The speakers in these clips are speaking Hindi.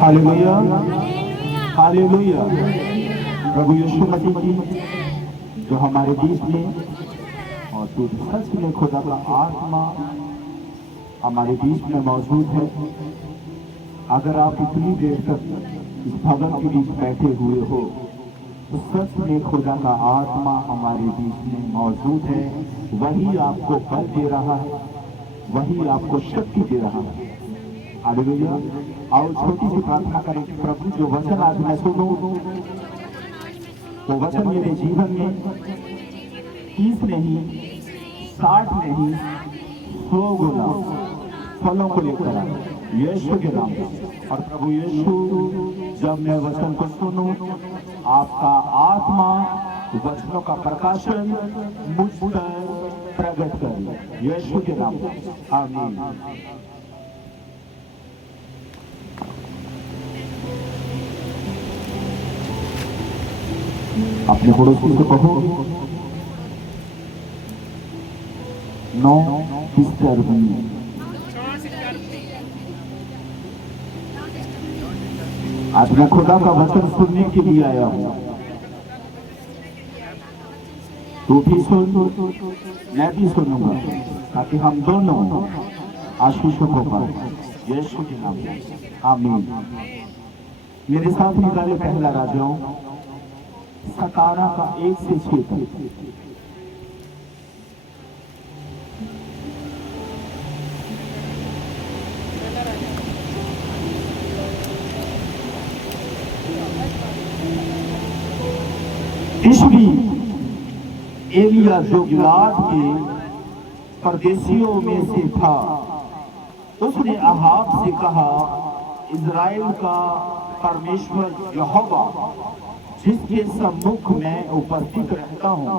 Hallelujah, hallelujah. प्रभु यीशु मसीह की जो हमारे बीच में और जो सच में खुदा का आत्मा हमारे बीच में मौजूद है। अगर आप इतनी देर तक इस भवन के बीच बैठे हुए हो तो सच में खुदा का आत्मा हमारे बीच में मौजूद है। वही आपको बल दे रहा है, वही आपको शक्ति दे रहा है। हालेलुया। और छोटी सी प्रार्थना करें कि प्रभु जो वचन आज मैं सुनूं वो वचन मेरे जीवन में 30 नहीं, 60 नहीं, 100 गुना फलों को लेकर आए यीशु के नाम में। और प्रभु यीशु जब मैं वचन को सुनूं, आपका आत्मा वचनों का प्रकाशन मुझ पर प्रकट करे यीशु के नाम में। आमीन। अपने पड़ोसी को कहो, नो डिस्टर्ब मी। आज मैं खुदा का वचन सुनने के लिए आया हूँ। तू भी सुन, मैं भी सुनूंगा, ताकि हम दोनों आशीषों को पाएं यीशु के नाम में। आमीन। मेरे साथ निकाले पहला राजाओं 17 का 1 से 6 तक। तिशबी एलिया जो गिलाद के परदेशियों में से था, उसने अहाब से कहा, इज़राइल का परमेश्वर यहोवा जिसके सम्मुख मैं उपस्थित रहता हूँ,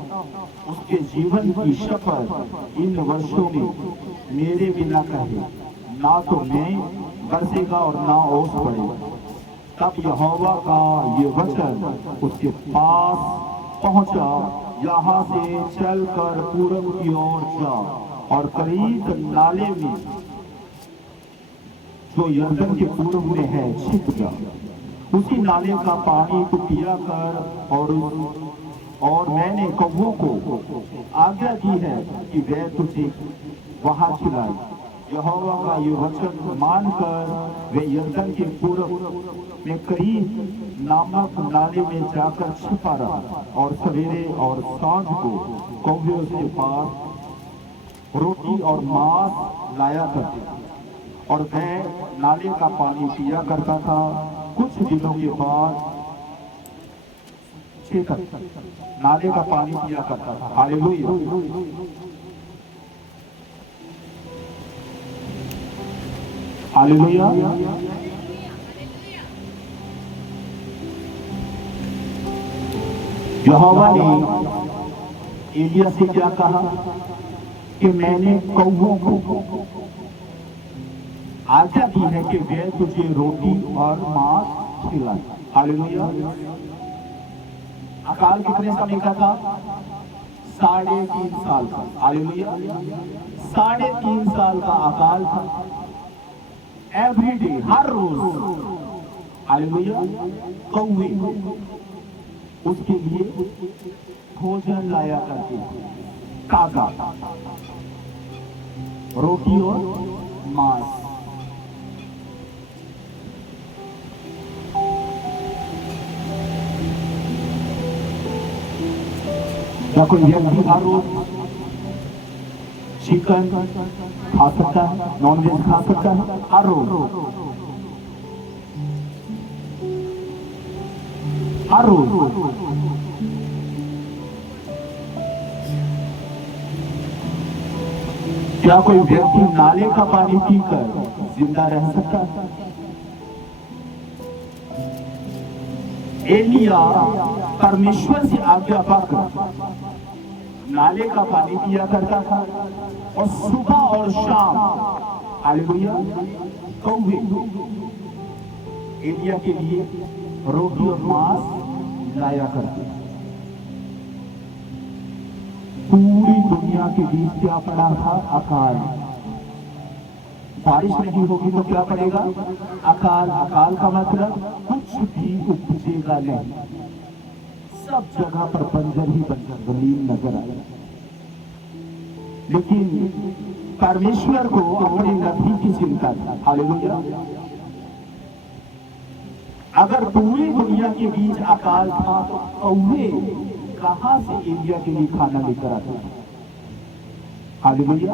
उसके जीवन की शपथ इन वर्षों में मेरे बिना कहे, ना तो मैं बरसेगा और ना ओस पड़ेगा। तब यहोवा का ये वचन उसके पास पहुंचा, यहाँ से चलकर पूरब की ओर जा और करीब नाले में जो यरदन के पूर्व में है छिप जा। उसी नाले का पानी तू पिया कर और मैंने कौवों को आज्ञा दी है कि वे तुझे वहां खिलाए। यहोवा का ये वचन मानकर वे यरदन के पूर्व में करीब नामक नाले में जाकर छिपा रहा और सवेरे और सांझ को कौवों से पास रोटी और मांस लाया करते और वह नाले का पानी पिया करता था। कुछ दिनों के बाद नाले का पानी पिया करता था। हालेलुया। हालेलुया। यहोवा ने एलिया से क्या कहा कि मैंने कौवों को आज्ञा दी है कि वे तुझे रोटी और मांस खिलाए। हालेलुया। अकाल कितने समय का था? 3.5 साल का। हालेलुया। 3.5 साल का अकाल था। एवरीडे, हर रोज। हालेलुया। कौवे उसके लिए भोजन लाया करते थे, ताजा रोटी और मांस। क्या कोई व्यक्ति हर रोज चिकन खा सकता है, नॉनवेज खा सकता है? हर रोज, हर रोज। क्या कोई व्यक्ति नाले का पानी पीकर जिंदा रह सकता है? एलिया परमेश्वर से आज्ञा पाकर नाले का पानी पिया करता था और सुबह और शाम, हालेलुया, कौवे एलिया के लिए रोटी और मांस लाया करते। पूरी दुनिया के बीच क्या पड़ा था? अकाल। बारिश नहीं होगी तो क्या पड़ेगा? अकाल। अकाल का मतलब कुछ भी उपजेगा नहीं, सब जगह पर बंजर ही बंजर जमीन नजर आएगा। लेकिन परमेश्वर को अपने नबी की चिंता थी। हालेलुया। अगर पूरी दुनिया के बीच अकाल था तो कौवे कहां से एलिया के लिए खाना लेकर आते? हालेलुया।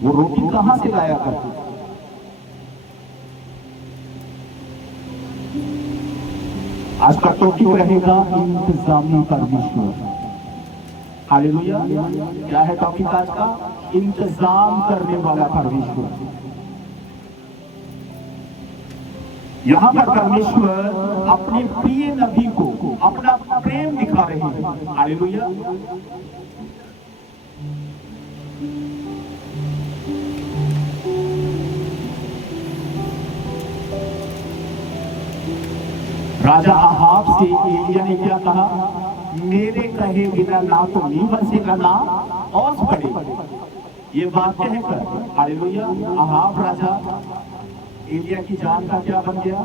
वो रोटी कहां से लाया करते? आज का टॉपिक रहेगा इंतजामी परमेश्वर। हालेलुया। क्या है टॉपिक आज का? इंतजाम करने वाला परमेश्वर। यहां पर परमेश्वर अपने प्रिय नबी को अपना प्रेम दिखा रहे हैं। हालेलुया। राजा अहाब से एलिया ने क्या कहा? मेरे कहे बिना ना तो नींव बरसेगा ना ओस पड़ेगा। ये बात कहकर हालेलुया अहाब राजा एलिया की जान का क्या बन गया?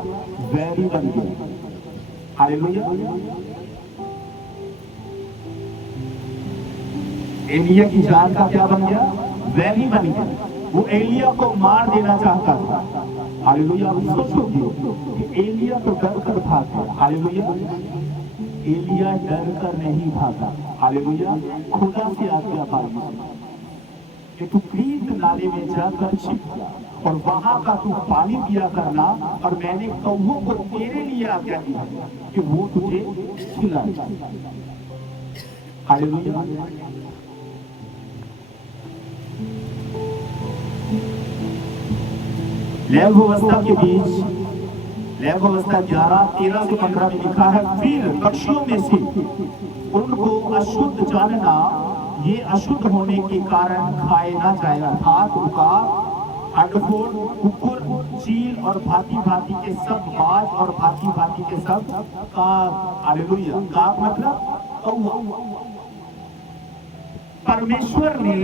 वैरी बन गया। हालेलुया। एलिया की जान का क्या बन गया? वैरी बन गया। वो एलिया को मार देना चाहता था। हालेलुया। आप सोचोगे कि एलिया तो डर कर भागा। हालेलुया। एलिया डर कर नहीं भागा। हालेलुया। खुदा से आज्ञा पाई कि तू क्रीत नाले में जाकर छिप जा और वहां का तू पानी पिया करना, और मैंने कौवों को तेरे लिए आज्ञा दी कि वो तुझे खिलाए। हालेलुया। लैव अवस्था के बीच लैव अवस्था 11:13 से 15 में लिखा है, फिर पक्षियों में से उनको अशुद्ध जानना, ये अशुद्ध होने के कारण खाए ना जाए, अर्थात उकाब, हडफोड़, कुकुर, चील और भांति भांति के सब बाज और भांति भांति के सब काग। हालेलुया। काग मतलब कौवा। परमेश्वर ने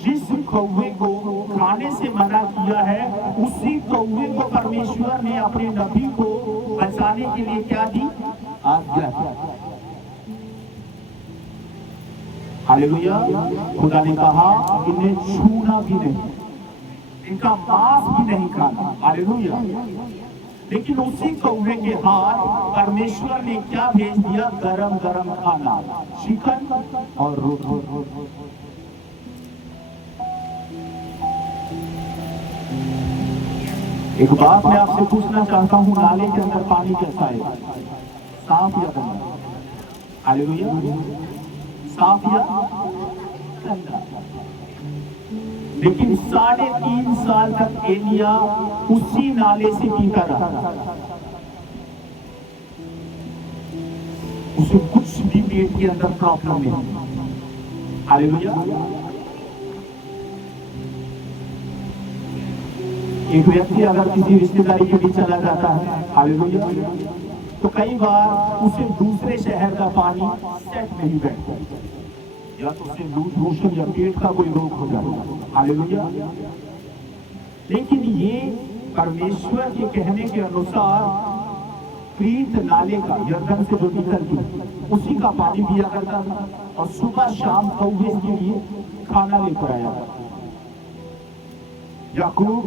जिस कौवे को खाने से मना किया है, उसी कौवे को परमेश्वर ने अपने नबी को बचाने के लिए क्या दी? आज्ञा। हालेलुया। खुदा ने कहा इन्हें छूना भी नहीं, इनका मांस भी नहीं खाना। हालेलुया। लेकिन उसी कौवे के हाथ परमेश्वर ने क्या भेज दिया? गरम गरम खाना, चिकन और रोटी। एक बात मैं आपसे पूछना चाहता हूं, नाले के अंदर पानी कैसा है? साफ या गंदा? हालेलुया। साफ या गंदा? लेकिन 3.5 साल तक एलिया उसी नाले से पीता रहा। उसे कुछ भी पेट के अंदर प्रॉब्लम नहीं। हालेलुया। एक व्यक्ति अगर किसी रिश्तेदारी के बीच चला जाता है, हालेलुया, तो कई बार उसे दूसरे शहर का पानी सेट नहीं बैठता, या तो उसे लूज मोशन या पेट का कोई रोग हो जाता है। हालेलुया। लेकिन ये परमेश्वर के कहने के अनुसार क्रीत नाले का, यरदन से जो निकलती उसी का पानी पिया करता था, और सुबह शाम कौवे के लिए खाना लेकर आया। याकूब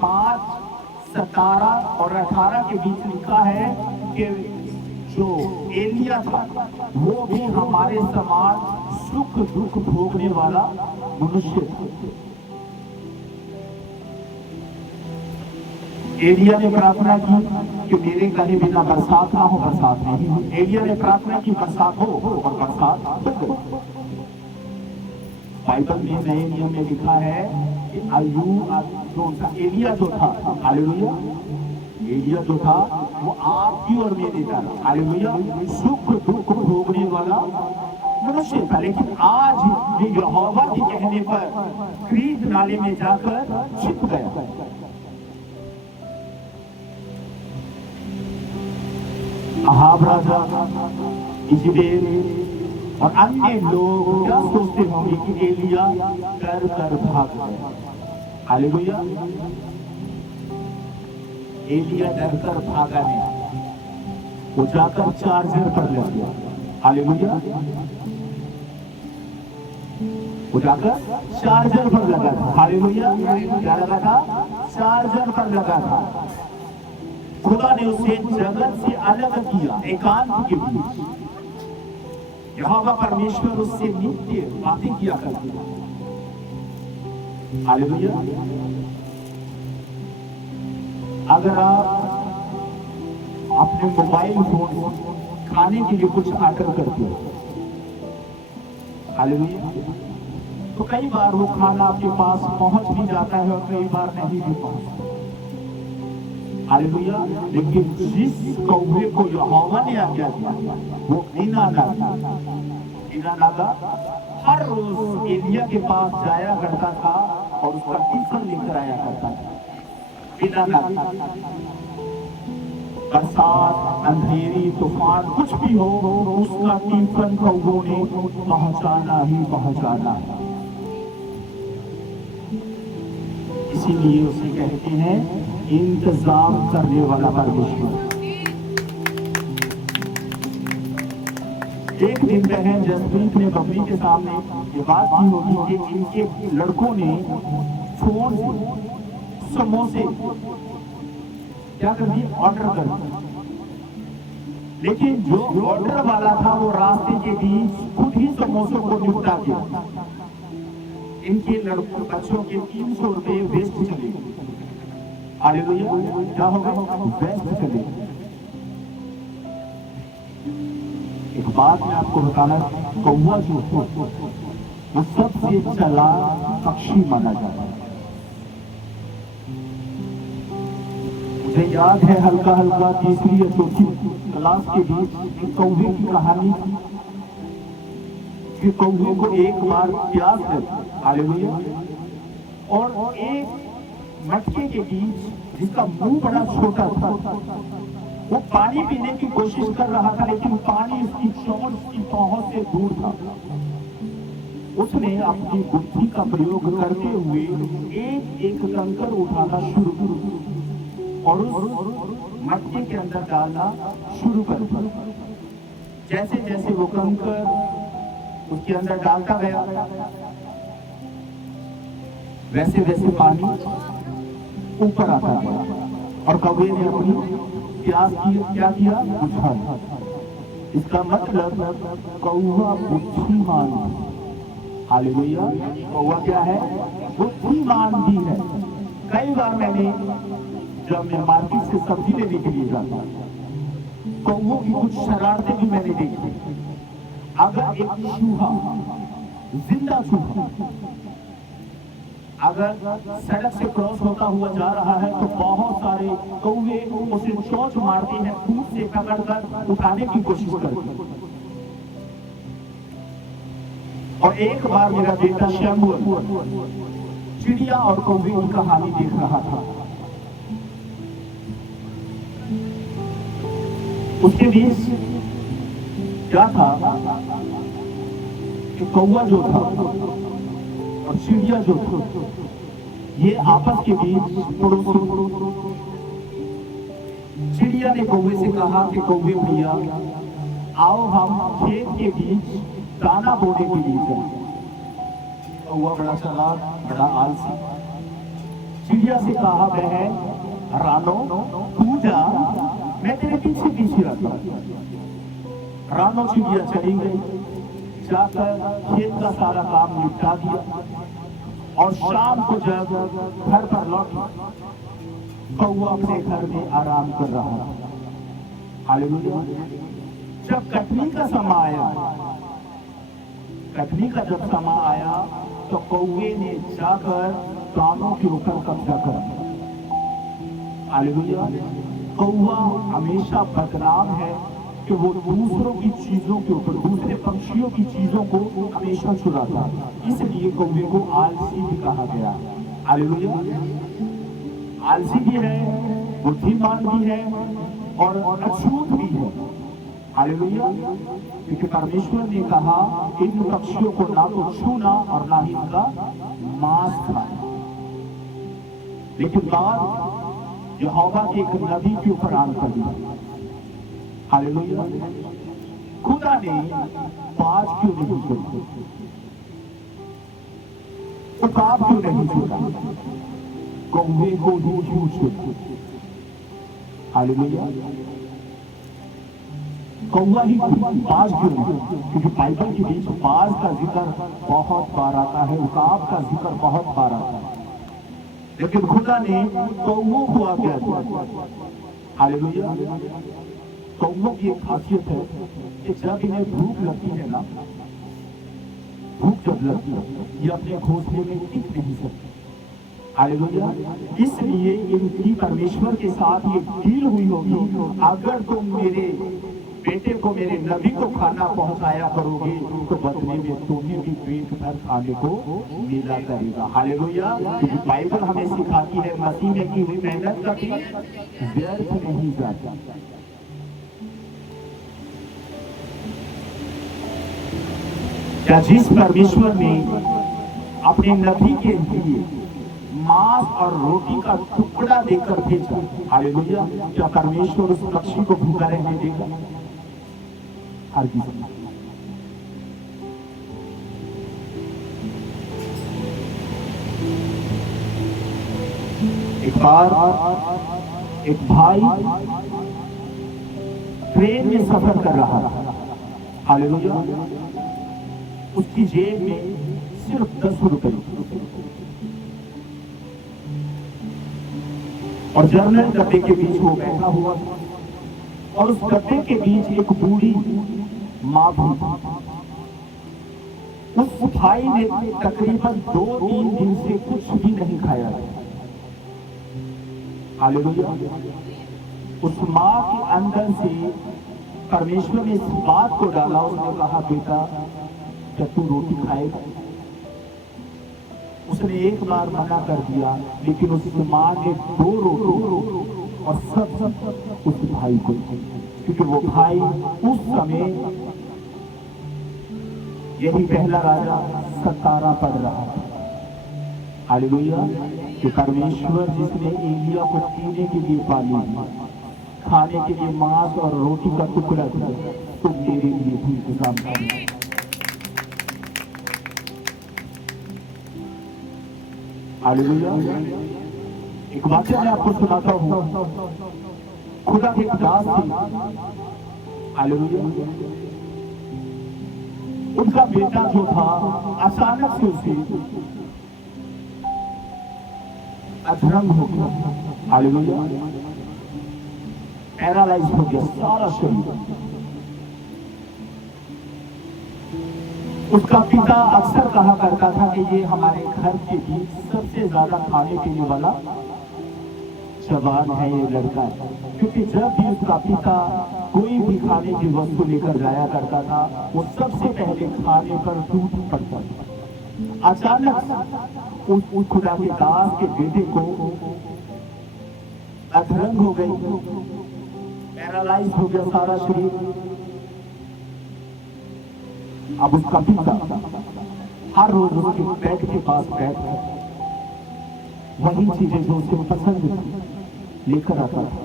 5:17 और 18 के बीच लिखा है कि जो एलिया था वो भी हमारे समान सुख दुख भोगने वाला मनुष्य था। एलिया ने प्रार्थना की कि मेरे कहे बिना बरसात ना हो, बरसात नहीं हुई। एलिया ने प्रार्थना की बरसात हो, और बरसात हो गई। बाइबल में नए नियम में लिखा है कि एलिया जो था, हालेलुया, एलिया जो था वो आपकी और मेरे था। हालेलुया। सुख दुख भोगने वाला मनुष्य था। लेकिन आज ये यहोवा के कहने पर क्रीत नाले में जाकर छिप गया। अहाब राजा इज़राइल और अन्य लोग क्या सोचते होंगे कि एलिया डर कर भाग गया। हालेलुया। एलिया डर कर भागा नहीं, वो जाकर चार्जर पर लग गया। हालेलुया। वो जाकर चार्जर पर लगा था। हालेलुया। क्या लगा था? चार्जर पर लगा था। खुदा ने उसे जगत से अलग किया, एकांत के बीच। यहोवा परमेश्वर उससे नित्य बातें किया करते थे। हालेलुया। अगर आप अपने मोबाइल फोन खाने के लिए कुछ ऑर्डर करते हो, हालेलुया, तो कई बार वो खाना आपके पास पहुंच भी जाता है और कई बार नहीं भी पहुंचता। हालेलुया। लेकिन जिस कौवे को यहोवा ने आज्ञा दिया वो इनानागा हर रोज एलिया के पास जाया करता था और उसका टिफिन लेकर आया करता था। इनानागा बरसात, अंधेरी, तूफान कुछ भी हो, उसका टिफिन कौवों ने पहुंचाना ही पहुंचाना है। इसीलिए उसे कहते हैं इंतजाम करने वाला परमेश्वर। एक दिन बहन जसप्रीत ने बबली के सामने ये बात की होगी कि इनके लड़कों ने फोन से समोसे क्या कर दिए, ऑर्डर कर दिए। लेकिन जो ऑर्डर वाला था वो रास्ते के बीच खुद ही समोसों को निपटा दिया। इनके लड़कों बच्चों के 300 रुपए वेस्ट चले। हालेलुया। क्या होगा? वेस्ट चले। एक बात मैं आपको बताना, कौवा जो वो सबसे चालाक पक्षी माना जाता है। मुझे याद है हल्का हल्का तीसरी या चौथी क्लास के बीच एक कौवे की कहानी कि कौवे को एक बार प्यास लगी। हालेलुया। और एक मटके के बीच जिसका मुंह बड़ा छोटा था, वो पानी पीने की कोशिश कर रहा था, लेकिन पानी उसकी चोंच की पहुंच से दूर था। उसने अपनी बुद्धि का प्रयोग करते हुए एक एक कंकर उठाना शुरू किया और उस मटके के अंदर डालना शुरू कर दिया। जैसे जैसे वो कंकर उसके अंदर डालता गया, वैसे वैसे पानी ऊपर आता गया और कौवे ने अपनी प्यास की क्या किया, बुझा। इसका मतलब कौवा बुद्धिमान। हालेलुया। कौवा क्या है? बुद्धिमान भी है। कई बार मैंने जब मैं मार्केट से सब्जी लेने के लिए जाता, कौवों की कुछ शरारतें भी मैंने देखी। अगर एक चूहा, जिंदा चूहा अगर सड़क से क्रॉस होता हुआ जा रहा है तो बहुत सारे कौवे उसे चोंच मारते हैं, खूब से पकड़कर उठाने की कोशिश करते हैं। और एक बार मेरा बेटा शंभू चिड़िया और कौवे की कहानी देख रहा था। उसके बीच क्या था कि कौवा जो था और चिड़िया जो था, ये आपस के बीच पड़ोसी। चिड़िया ने कौवे से कहा कि कौवे भैया आओ हम खेत के बीच दाना बोने के लिए चलें। कौवा बड़ा चालाक, बड़ा आलसी। चिड़िया से कहा बहन रानो तू जा, मैं तेरे पीछे पीछे रहता हूं। रानो चिड़िया चली गई, जाकर खेत का सारा काम निपटा दिया और शाम को जब घर पर लौटी, कौवा अपने घर में आराम कर रहा था। हालेलुया। जब कटनी का समय आया, कटनी का जब समय आया तो कौवे ने जाकर दानों के ऊपर कब्जा कर दिया। हालेलुया। कौवा हमेशा बदनाम है कि वो दूसरों की चीजों के ऊपर, दूसरे पक्षियों की चीजों को हमेशा चुराता है। इसलिए कौवे को आलसी भी कहा गया है। हालेलुया। आलसी भी है, बुद्धिमान भी है और अछूत भी है। हालेलुया। क्योंकि परमेश्वर ने कहा इन पक्षियों को ना तो छूना और ना ही इनका मांस खाना। लेकिन बात यहोवा की एक नदी के ऊपर आन कर दी। हालेलुया। खुदा ने बाज क्यों नहीं छोड़ी, उकाब क्यों नहीं छोड़ा, कौवे को ही क्यों छोड़ा? हालेलुया। कौवा ही बाज क्यों नहीं? क्योंकि बाइबल के बीच बाज का जिक्र बहुत बार आता है, उकाब का जिक्र बहुत बार आता है, लेकिन खुदा ने कौवों को आज्ञा दिया। हालेलुया। कौवों की एक खासियत है कि जब इन्हें भूख लगती है ना, भूख जब लगती है ये अपने घोंसले में टिक नहीं सकती। हालेलुया। इसलिए इनकी परमेश्वर के साथ ये डील हुई होगी, अगर तुम मेरे बेटे को, मेरे नबी को खाना पहुंचाया करोगे तो बदले में तुम्हें भी पेट भर खाने को मिला करेगा। हालेलुया। क्योंकि बाइबल हमें सिखाती है मसीह में की हुई मेहनत कभी व्यर्थ नहीं जाती। क्या जिस परमेश्वर ने अपने नबी के लिए मांस और रोटी का टुकड़ा देकर भेजा, हालेलुया, क्या परमेश्वर उस पक्षी को भूखा रहने देगा? हर किसी। एक बार एक भाई ट्रेन में सफर कर रहा था। हालेलुया। उसकी जेब में सिर्फ 10 रुपए और जर्नल डब्बे के बीच वो बैठा हुआ और उस डब्बे के बीच एक बूढ़ी मां भी। उस भाई ने तकरीबन 2-3 दिन से कुछ भी नहीं खाया। हालेलुया। उस मां के अंदर से परमेश्वर ने इस बात को डाला, उसने कहा बेटा क्या तू रोटी खाएगा? उसने एक बार मना कर दिया, लेकिन उस मां ने 2 रोटी और सब उस भाई को, क्योंकि वो भाई उस समय यही पहला राजा 17 पढ़ रहा था। हालेलुया। कि परमेश्वर जिसने एलिया को पीने के लिए पानी दिया, खाने के लिए मांस और रोटी का टुकड़ा दिया, तो मेरे लिए भी इंतजाम करना। हालेलुया। एक वाक्य मैं आपको सुनाता हूं। खुदा के दास थे, हालेलुया, उनका बेटा जो था अचानक से उसे अधरंग हो गया। हालेलुया। पैरालाइज हो गया सारा शरीर। उसका पिता अक्सर कहा करता था कि ये हमारे घर के बीच सबसे ज्यादा खाने पीने वाला जवान है ये लड़का, क्योंकि जब भी उसका पिता कोई भी खाने की वस्तु लेकर जाया करता था वो सबसे पहले खाने पर टूट पड़ता था। अचानक उस खुदा के दास के बेटे को अधरंग हो गई, पैरालाइज हो गया सारा शरीर। अब उसका पिता हर रोज उसके बेड के पास बैठ वही चीजें जो उसे पसंद थी लेकर आता था।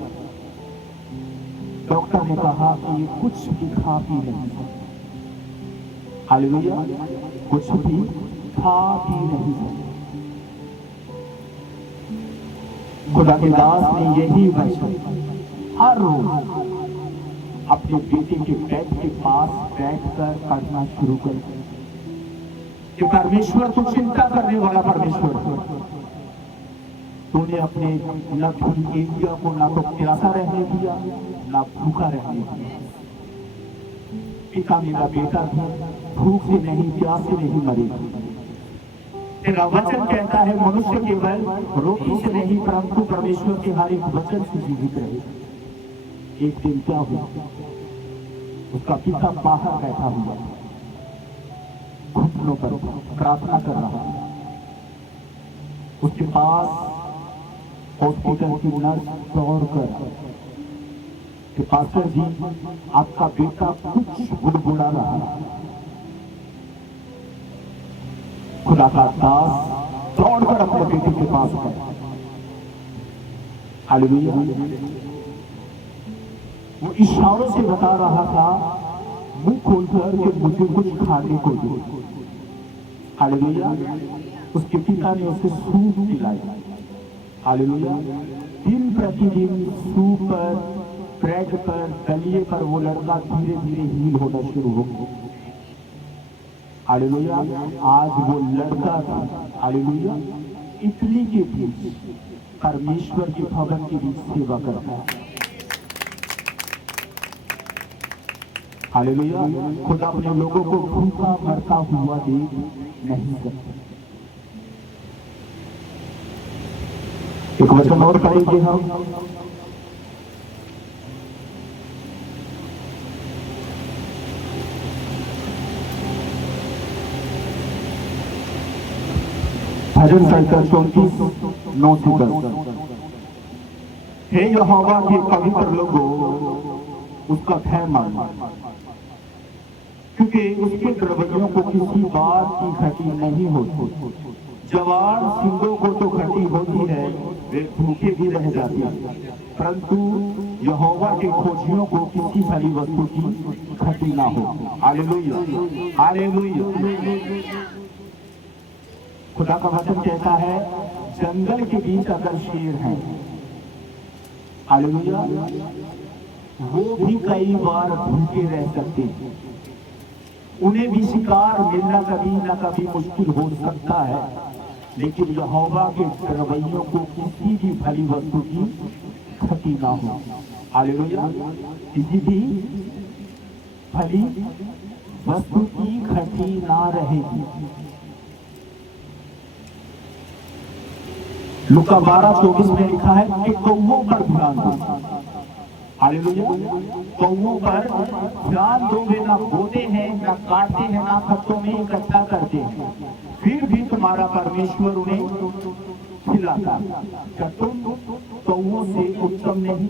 डॉक्टर ने कहा कि ये कुछ भी खा पी नहीं सकता। हालेलुया। कुछ भी खा पी नहीं सकता। खुदा के दास ने यही वचन हर रोज अपने बेटे के बेड के पास बैठकर पढ़ना शुरू कर कि परमेश्वर तो चिंता करने वाला परमेश्वर है। तूने अपने नबी एलिया को ना तो प्यासा रहने दिया ना भूखा रहने दिया। पिता मेरा बेटा भी भूख से नहीं प्यास से नहीं मरेगा। तेरा वचन कहता है मनुष्य केवल रोटी से नहीं परंतु परमेश्वर के हर एक वचन से जीवित रहेगा। एक दिन क्या हुआ, उसका पिता बाहर बैठा हुआ घुटनों पर प्रार्थना कर रहा था। उसके पास हॉस्पिटल की नर्स दौड़कर कि पास्टर जी आपका बेटा कुछ बुड़बुड़ा रहा है। खुदा का दास दौड़कर अपने बेटे के पास गया। हालेलुया। वो इशारों से बता रहा था, मुंह खोलकर कि मुझे कुछ खाने को दो। हालेलुया। उसके पिता ने उसे सूप पिलाया। हालेलुया। दिन प्रतिदिन सूप पर, ब्रेड पर, दलिए पर वो लड़का धीरे धीरे हील होना शुरू हो गया। हालेलुया। आज वो लड़का था, हालेलुया, इटली के बीच परमेश्वर के भवन के बीच सेवा करता है। हालेलुया। खुदा अपने लोगों को भूखा मरता हुआ देख नहीं सकता। एक वचन और पढ़ेंगे हम, भजन संख्या 34:9 से 10। हे यहोवा के पवित्र लोगों, उसका भय मानो, क्योंकि उसके रवैयों को किसी बात की घटी नहीं होती। जवान सिंगों को तो घटी होती है, वे भूखे भी रह जाते हैं, परंतु यहोवा के खोजियों को किसी भली वस्तु की घटी ना हो। Hallelujah, hallelujah. खुदा का वचन कहता है, जंगल के बीच अगर शेर है, हालेलुया, वो भी कई बार भूखे रह सकते हैं। उन्हें भी शिकार मिलना कभी ना कभी मुश्किल हो सकता है, लेकिन यहोवा के रवैयों को किसी भी भली वस्तु की क्षति ना हो। हालेलुया। किसी भी भली वस्तु की क्षति ना रहेगी। लूका 12:24 में लिखा है कि कौवों पर ध्यान दो। हालेलुया। कौवों पर ध्यान दो, वे ना बोते हैं, ना काटते हैं, ना खत्तों में इकट्ठा करते हैं, फिर भी तुम्हारा परमेश्वर उन्हें खिलाता। क्या तुम कौवों से उत्तम नहीं?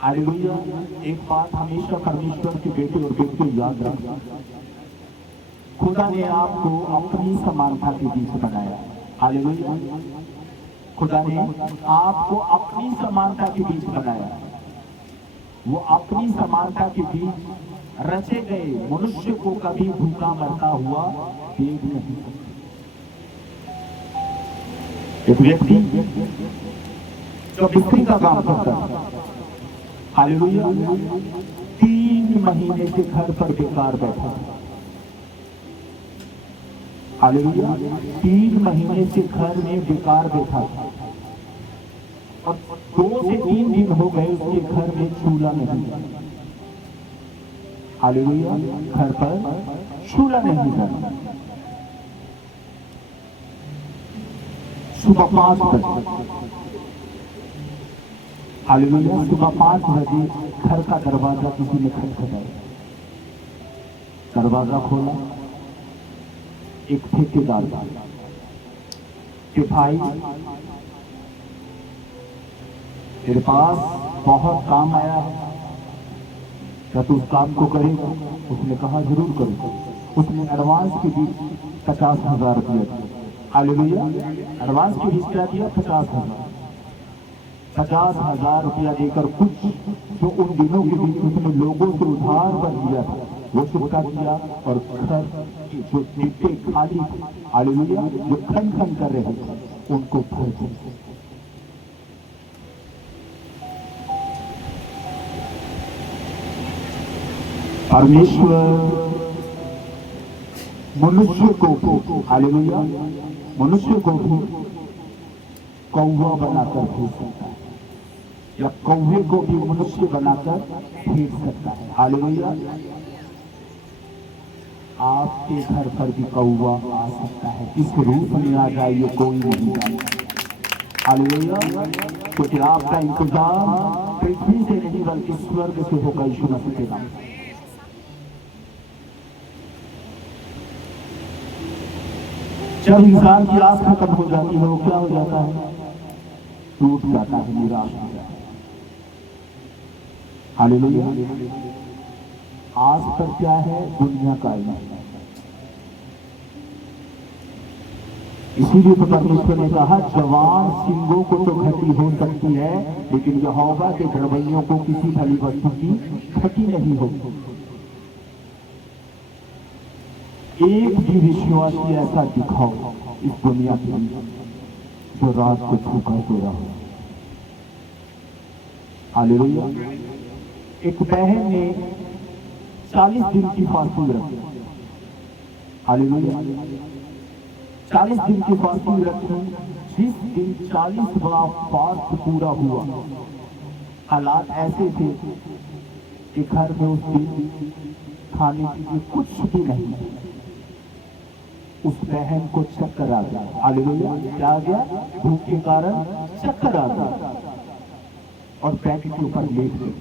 हालेलुया। एक बात हमेशा परमेश्वर के बेटे और बेटी को याद रखना, खुदा ने आपको अपनी समानता के बीच बनाया। हालेलुया। खुदा ने आपको अपनी समानता के बीच बनाया। वो अपनी समानता के बीच रचे गए मनुष्य को कभी भूखा मरता हुआ देख नहीं सकते। एक व्यक्ति जो बिक्री का काम करता है, हालेलुया, 3 महीने से घर पर बेकार बैठा था। हालेलुया। 3 महीने से घर में बेकार बैठा था और 2 से 3 दिन हो गए उसके घर में चूल्हा नहीं। हालेलुया। घर पर चूल्हा नहीं था। सुबह 5 बजे, हालेलुया, सुबह 5 बजे घर का दरवाजा किसी ने खटखटाया। दरवाजा खोला, एक ठेकेदार था कि भाई मेरे पास बहुत काम आया है, क्या तू उस काम को करेगा? उसने कहा जरूर करूंगा। उसने एडवांस के बीच 50,000 दिया। हालेलुया। एडवांस के बीच क्या दिया? 50,000। 50,000 रुपया देकर कुछ जो उन दिनों के बीच उसने लोगों से उधार पर दिया था वो चुकता किया और घर जो डिब्बे खाली, हालेलुया, जो खन खन कर रहे थे उनको भर दिया। परमेश्वर मनुष्य को, हालेलुया, मनुष्य को भी कौवा बनाकर भेज सकता है, या कौवे को भी मनुष्य बनाकर भेज सकता है। हालेलुया। आपके घर पर भी कौवा आ सकता है, किस रूप में आ जाए ये कोई नहीं जानता। हालेलुया। क्योंकि आपका इंतजाम पृथ्वी से नहीं बल्कि स्वर्ग से होगा यीशु मसीह के नाम। जब इंसान की आस खत्म हो जाती है वो क्या हो जाता है? टूट जाता है, निराश हो जाता है। हालेलुया। आज तक क्या है? दुनिया का ही। इसीलिए तो परमेश्वर ने कहा जवान सिंगों को तो घटी हो सकती है, लेकिन यहोवा के घरवैयों को किसी भली वस्तु की घटी नहीं हो। एक भी विश्वासी ऐसा दिखाओ इस दुनिया के अंदर जो रात को भूखा सो रहा हो। हालेलुया। एक बहन ने 40 दिन की फास्टिंग रखी। हालेलुया। 40 दिन की फास्टिंग रखी। जिस दिन 40वां फास्ट पूरा हुआ, हालात ऐसे थे कि घर में उस दिन खाने के लिए कुछ भी नहीं। उस बहन को चक्कर आ गया। हालेलुया। क्या आ गया? भूख के कारण चक्कर आ गया और बेड के ऊपर लेट गई।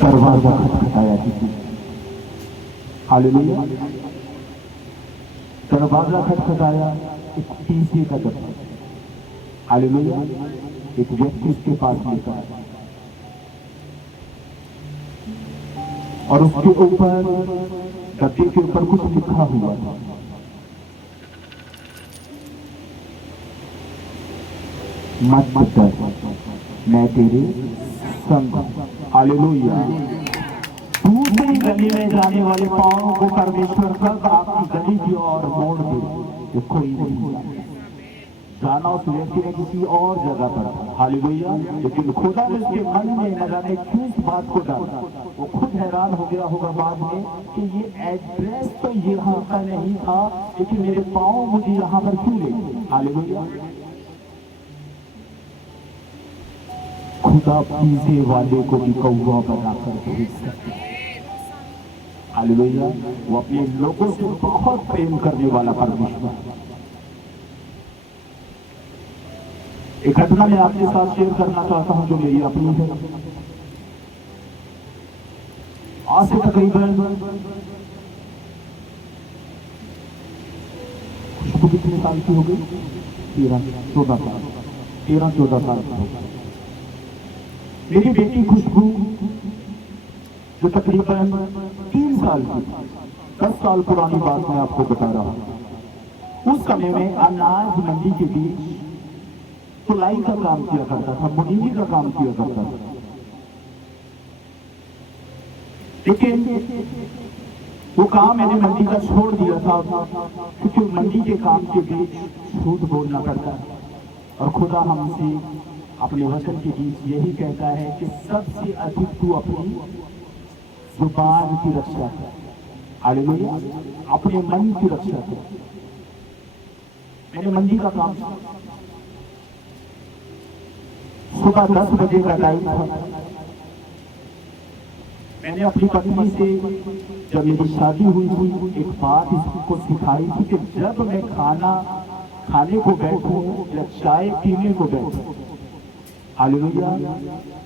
दरवाजा खटखटाया किसी। हालेलुया। दरवाजा खटखटाया, एक पीछे का दरवाजा। हालेलुया। एक व्यक्ति उसके पास लेकर आया और उसके ऊपर, गद्दे के ऊपर कुछ लिखा हुआ था। मत डर, मैं तेरे संग। हालेलुया। दूसरी गली में जाने वाले पांवों को परमेश्वर कब आपकी गली की ओर मोड़ दे, ये कोई नहीं जाना। उस व्यक्ति ने किसी और जगह पर। हालेलुया। लेकिन खुदा ने उसके मन में न जाने क्यों इस बात को डाला। वो खुद हैरान हो गया होगा बाद में कि ये एड्रेस तो यहाँ का नहीं था, लेकिन मेरे पांव मुझे यहाँ पर क्यों ले गए। हालेलुया। खुदा पीछे वाले को भी कौवा बनाकर भेज सकता है। हालेलुया। वो अपने लोगों से बहुत प्रेम करने वाला परमेश्वर। एक घटना मैं आपके साथ शेयर करना चाहता हूं जो मेरी अपनी है। आज से तकरीबन खुशबू कितने साल की हो गई? 13-14 साल। 13-14 साल की हो गई। मेरी बेटी खुशबू जो तकरीबन 3 साल की, 10 साल पुरानी बात मैं आपको बता रहा हूं। उस समय में अनाज मंडी के बीच तुलाई का काम किया करता था, मुनीरी का काम किया करता था। लेकिन वो काम मैंने मंडी का छोड़ दिया था, क्योंकि मंडी के काम के बीच झूठ बोलना पड़ता है। और खुदा हमसे अपने वचन के बीच यही कहता है कि सबसे अधिक तू अपनी जुबान की रक्षा कर। हालेलुया। अपने मन की रक्षा कर। मैंने मंडी का काम, सुबह 10 बजे का टाइम था। मैंने अपनी पत्नी से जब मेरी शादी हुई थी एक बात इसको सिखाई थी कि जब मैं खाना खाने को बैठूं या चाय पीने को बैठूं, हालेलुया,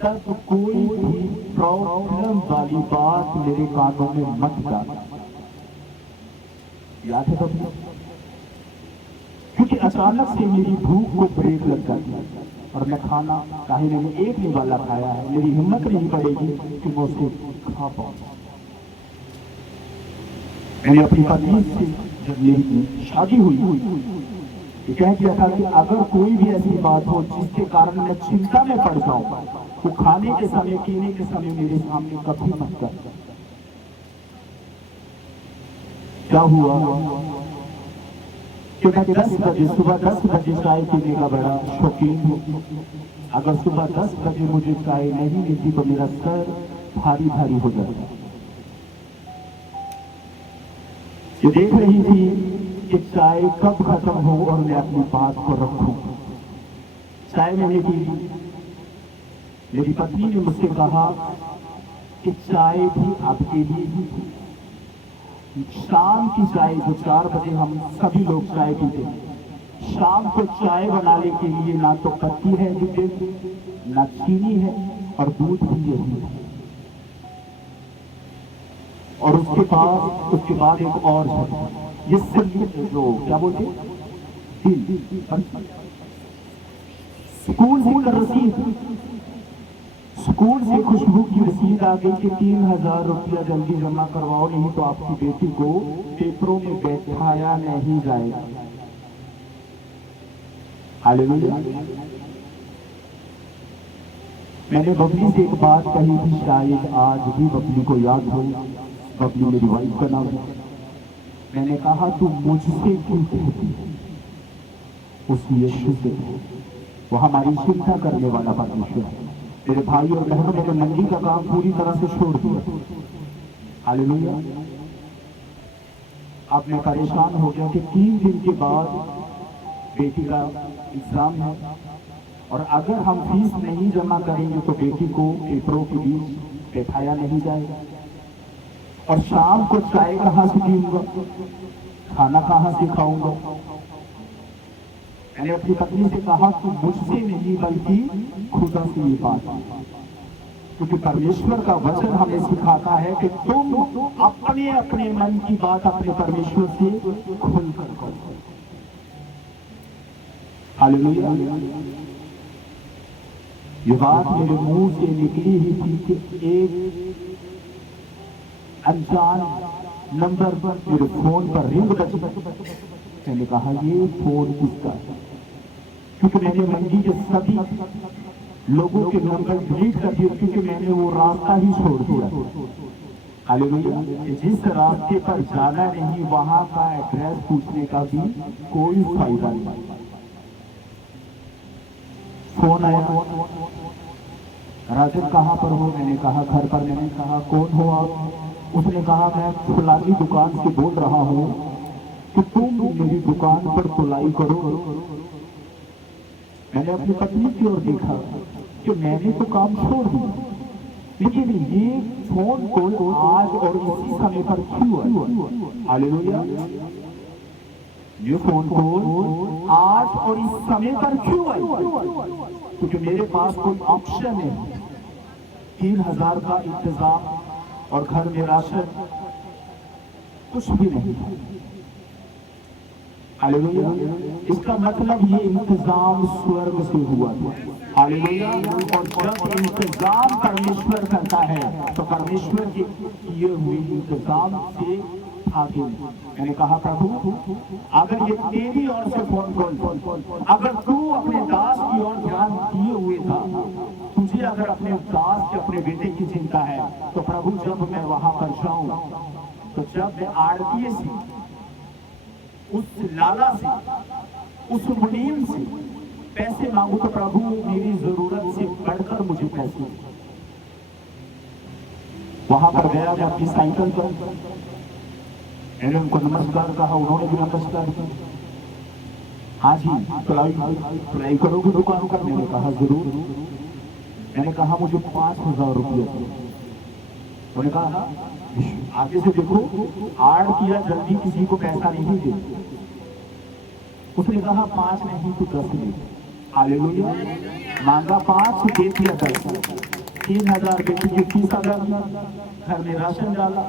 तब कोई भी प्रॉब्लम वाली बात मेरे कानों में मत डाल। याद है तब? क्योंकि अचानक से मेरी भूख को ब्रेक लग जाती है और मैं खाना काहे मैंने एक निवाला खाया है, मेरी हिम्मत नहीं पड़ेगी कि मैं उसको खा पाऊं। मैंने अपनी पत्नी से जब मेरी शादी हुई ये कह दिया था कि अगर कोई भी ऐसी बात हो जिसके कारण मैं चिंता में पड़ जाऊं, वो खाने के समय पीने के समय मेरे सामने कभी मत कर। क्या हुआ कि मैं 10 बजे, सुबह 10 बजे चाय पीने का बड़ा शौकीन हूँ। अगर सुबह 10 बजे मुझे चाय नहीं मिलती तो मेरा सर भारी भारी हो जाता। ये देख रही थी कि चाय कब खत्म हो और मैं अपनी बात को रखूं। चाय मैंने पी ली। मेरी पत्नी ने मुझसे कहा कि चाय भी आपके लिए ही थी। शाम की चाय जो 4 बजे हम सभी लोग चाय पीते हैं, शाम को चाय बनाने के लिए ना तो पत्ती है ना चीनी है और दूध भी यही है। और उसके बाद एक और है, ये जो क्या बोलते स्कूल से रसीद, स्कूल से खुशबू की रसीद आ गई कि 3000 रुपया जल्दी जमा करवाओ, नहीं तो आपकी बेटी को पेपरों में बैठाया नहीं जाएगा। हालेलुया। मैंने बबली से एक बात कही थी, शायद आज भी बबली को याद हो। बबली मेरी वाइफ का नाम है। मैंने कहा तू मुझसे क्यों कहती, उस यीशु से। वो हमारी चिंता करने वाला परमेश्वर है। मेरे भाई और बहनों, मैंने मंडी का काम पूरी तरह से छोड़ दिया। हालेलुया। अब मैं परेशान हो गया कि 3 दिन के बाद बेटी का एग्जाम है, और अगर हम फीस नहीं जमा करेंगे तो बेटी को पेपरों के बीच बैठाया नहीं जाएगा। और शाम को चाय कहाँ से पीऊंगा, खाना कहाँ से खाऊंगा। मैंने अपनी पत्नी से कहा कि मुझसे नहीं बल्कि खुदा से ये बात, क्योंकि परमेश्वर का वचन हमें सिखाता है कि तुम अपने अपने मन की बात अपने परमेश्वर से खुलकर करो। हालेलुया। ये बात मेरे मुंह से निकली ही थी कि एक अनजान नंबर पर मेरे फोन पर रिंग बजी। मैंने कहा ये फोन किसका है, क्योंकि मैंने मंडी के सभी लोगों के नंबर डिलीट कर दिए, क्योंकि मैंने वो रास्ता ही छोड़ दिया। हालेलुया। जिस रास्ते पर जाना नहीं वहां का एड्रेस पूछने का भी कोई फायदा नहीं। फोन आया, राजन कहाँ पर हो? मैंने कहा घर पर। मैंने कहा कौन हो आप? उसने कहा मैं फलानी दुकान से बोल रहा हूँ कि तुम मेरी दुकान पर खुलाई करो। मैंने अपनी पत्नी की ओर देखा कि मैंने तो काम छोड़ दिया, लेकिन ये फोन कॉल आज और इसी समय पर क्यों है? हालेलुया। ये फोन कॉल आज और इस समय पर क्यों है? क्योंकि मेरे पास कोई ऑप्शन है। 3000 का इंतजाम और घर में राशन कुछ भी नहीं। हालेलुया। इसका मतलब ये इंतजाम स्वर्ग से हुआ था। हालेलुया। और जब इंतजाम परमेश्वर करता है तो परमेश्वर के किए हुए इंतजाम से आगे। मैंने कहा प्रभु, अगर ये तेरी ओर से फोन कॉल, अगर तू अपने दास की ओर ध्यान दिए हुए था, तुझे अगर अपने दास के अपने बेटे की चिंता है, तो प्रभु जब मैं वहां पर जाऊं, तो जब मैं आरटीए से, उस लाला से, उस मुनीम से पैसे मांगू, तो प्रभु मेरी जरूरत से बढ़कर मुझे पैसे। वहां पर गया मैं अपनी साइकिल पर, मैंने उनको नमस्कार कहा, उन्होंने भी नमस्कार किया। हाँ जी, खुलाई करोगे दुकान का? मैंने कहा जरूर। मैंने कहा मुझे 5000 रुपये। उन्होंने कहा आगे से देखो, आड़ किया जल्दी किसी को पैसा नहीं दे। उसने कहा 5 नहीं तो 10 दे। हालेलुया। मांगा 5, दे दिया 10। 3000 बेटी की फीस अदा, घर में राशन डाला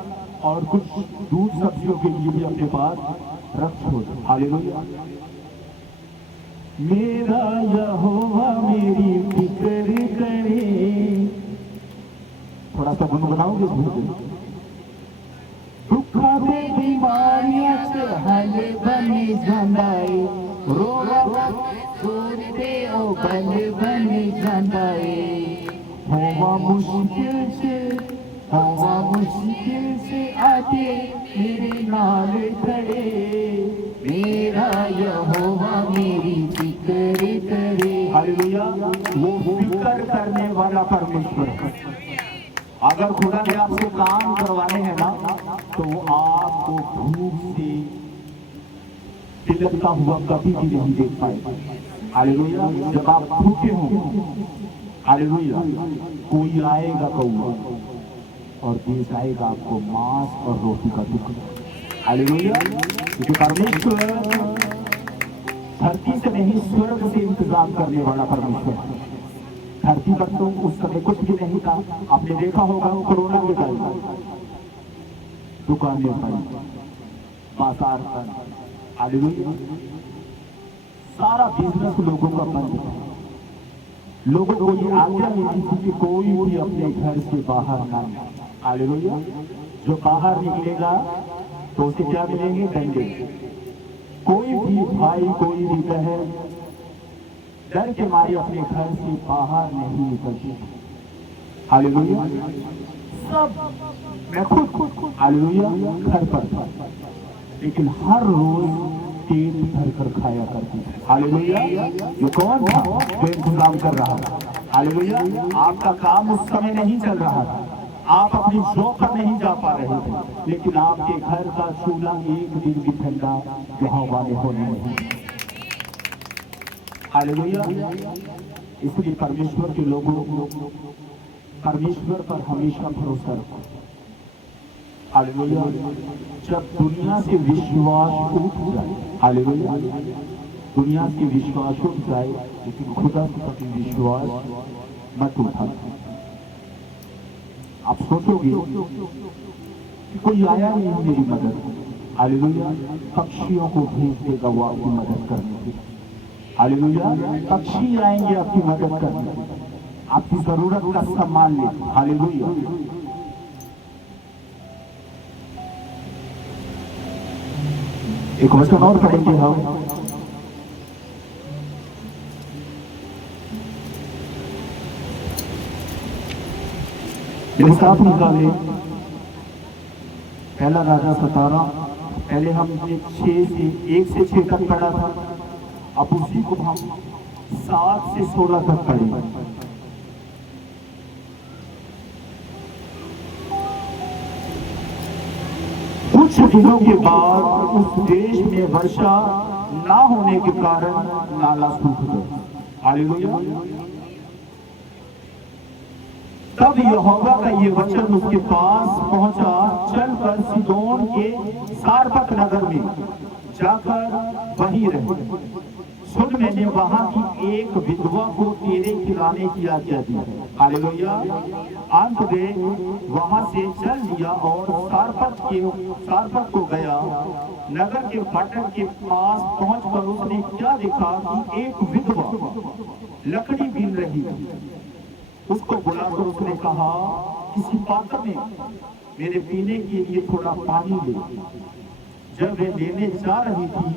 और कुछ दूध सब्जियों के लिए भी अपने पास रख छोड़ा। हालेलुया। मेरा यहोवा मेरी फिक्र करे। थोड़ा सा गुनगुनाओगे? दुखा दे बीमारियां से हल बने जंदाए, रोगा दूर दे ओ बल बने जंदाए। होवा मुश्किल से आते मेरे नाल खड़े, मेरा यहोवा मेरी फिक्र करे। हालेलुया। वो फिक्र करने वाला परमेश्वर है। अगर खुदा ने आपसे काम करवाने हैं ना, तो वो आपको भूख से तिलकता हुआ कभी भी नहीं देख पाएगा। हालेलुया। जब आप भूखे हों, हालेलुया, कोई आएगा कौआ और दे जाएगा आपको मांस और रोटी का टुकड़ा। हालेलुया। क्योंकि परमेश्वर धरती से नहीं, स्वर्ग से इंतजाम करने वाला परमेश्वर है। धरती पर तो उस समय कुछ भी नहीं था। आपने देखा होगा कोरोना के टाइम दुकानें बंद, बाजार बंद। हालेलुया। सारा बिजनेस लोगों का बंद था। लोगों को ये आज्ञा मिली थी कि कोई भी अपने घर से बाहर ना निकले। हालेलुया। जो बाहर निकलेगा तो उसे क्या मिलेंगे? डंडे। कोई भी भाई, कोई भी बहन डर के मारे अपने घर से बाहर नहीं निकलते। हालेलुया। सब, मैं खुद हालेलुया घर पर था, लेकिन हर रोज पेट भर कर खाया करती थी। हालेलुया। ये कौन था जो इंतजाम कर रहा था? हालेलुया। आपका काम उस समय नहीं चल रहा था, आप अपनी जॉब पर नहीं जा पा रहे थे, लेकिन आपके घर का चूल्हा एक दिन भी ठंडा यहोवा में होने नहीं। हालेलुया। इसलिए परमेश्वर के लोगों, परमेश्वर पर हमेशा भरोसा रखो। हालेलुया। जब दुनिया से विश्वास उठ जाए, हालेलुया, दुनिया से विश्वास उठ जाए, लेकिन खुदा के प्रति विश्वास मत उठा। आप सोचोगे कि कोई आया नहीं मेरी मदद। हालेलुया। पक्षियों को भेज देगा वो आपकी मदद करने के लिए। हालेलुया। पक्षी आएंगे आपकी मदद करने, आपकी जरूरत का सम्मान ले। हालेलुया। एक वचन और पढ़ेंगे हम, मेरे साथ निकाले पहला राजा 17। पहले हम 1 से 6 तक पढ़ा था, अब उसी को हम 7 से 16 तक पढ़ेंगे। कुछ दिनों के बाद उस देश में वर्षा ना होने के कारण नाला सूख गया। हालेलुया। तब यहोवा का ये वचन उसके पास पहुंचा, चलकर सीदोन के सारपत नगर में जाकर वहीं रहे। सुन, मैंने वहां की एक विधवा को तेरे खिलाने की आज्ञा दी। हालेलुया। अंत में वहां से चल लिया और सारपत को गया। नगर के फाटक के पास पहुंचकर उसने क्या देखा कि एक विधवा लकड़ी बीन रही थी। उसको बुलाकर उसने कहा, किसी पात्र में मेरे पीने के लिए थोड़ा पानी ले। जब वे लेने जा रही थी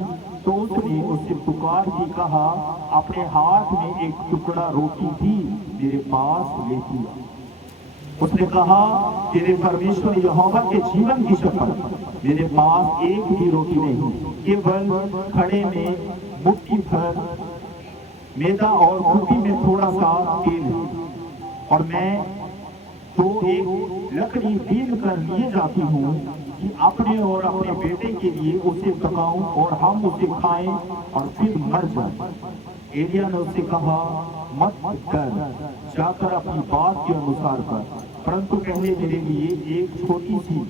तो उसने उससे पुकार के कहा, अपने हाथ में एक टुकड़ा रोटी थी, मेरे पास लेती आ। उसने कहा, तेरे परमेश्वर यहोवा के जीवन की शपथ, मेरे पास एक भी रोटी नहीं, केवल खड़े में मुट्ठी भर मैदा और कुटी में थोड़ा सा तेल है, और मैं तो एक लकड़ी बीन कर लिए जाती हूँ कि अपने और अपने बेटे के लिए उसे पकाऊं और हम उसे खाएं और फिर मर जाएं। एलिया ने उससे कहा, मत कर, जाकर अपनी बात के अनुसार कर, परंतु पहले मेरे लिए एक छोटी सी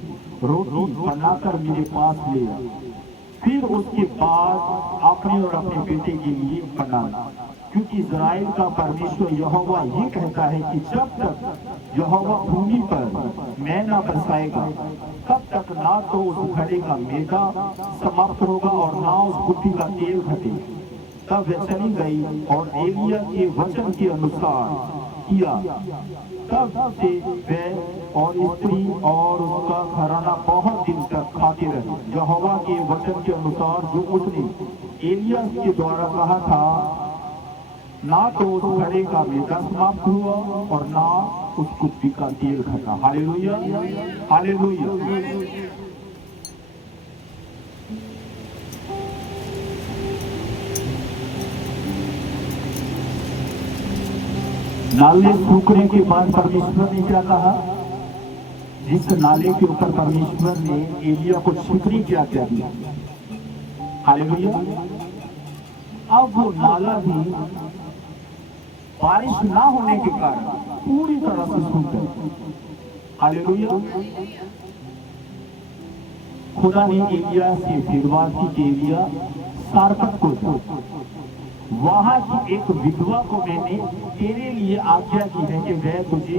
रोटी बनाकर मेरे पास ले आ, फिर उसके बाद अपने और अपने बेटे के लिए बनाना, क्योंकि इज़राइल का परमेश्वर यहोवा ये कहता है कि जब तक यहोवा भूमि पर मैना बरसाएगा, तब तक ना तो उस घड़े का मैदा समाप्त होगा और ना उस कुटी का तेल घटेगा। तब वह चली गई और एलिया के वचन के अनुसार किया। तब से वह और स्त्री और उसका घराना बहुत दिन तक खाते रहे, यहोवा के वचन के अनुसार जो उसने एलिया के द्वारा कहा था। ना तो उस घड़े का मैदा समाप्त हुआ और ना उस कुटी का तेल घटा। हालेलुया। हालेलुया। नाले सूखने के बाद परमेश्वर ने क्या कहा? जिस नाले के ऊपर परमेश्वर ने एलिया को छिपने की आज्ञा दी। हालेलुया। अब वो नाला भी बारिश ना होने के कारण पूरी तरह से सूख गया। हालेलुया। खुदा ने एलिया से फिर बात की कि एलिया सारपत को जा, वहां की एक विधवा को मैंने तेरे लिए आज्ञा की है कि वह तुझे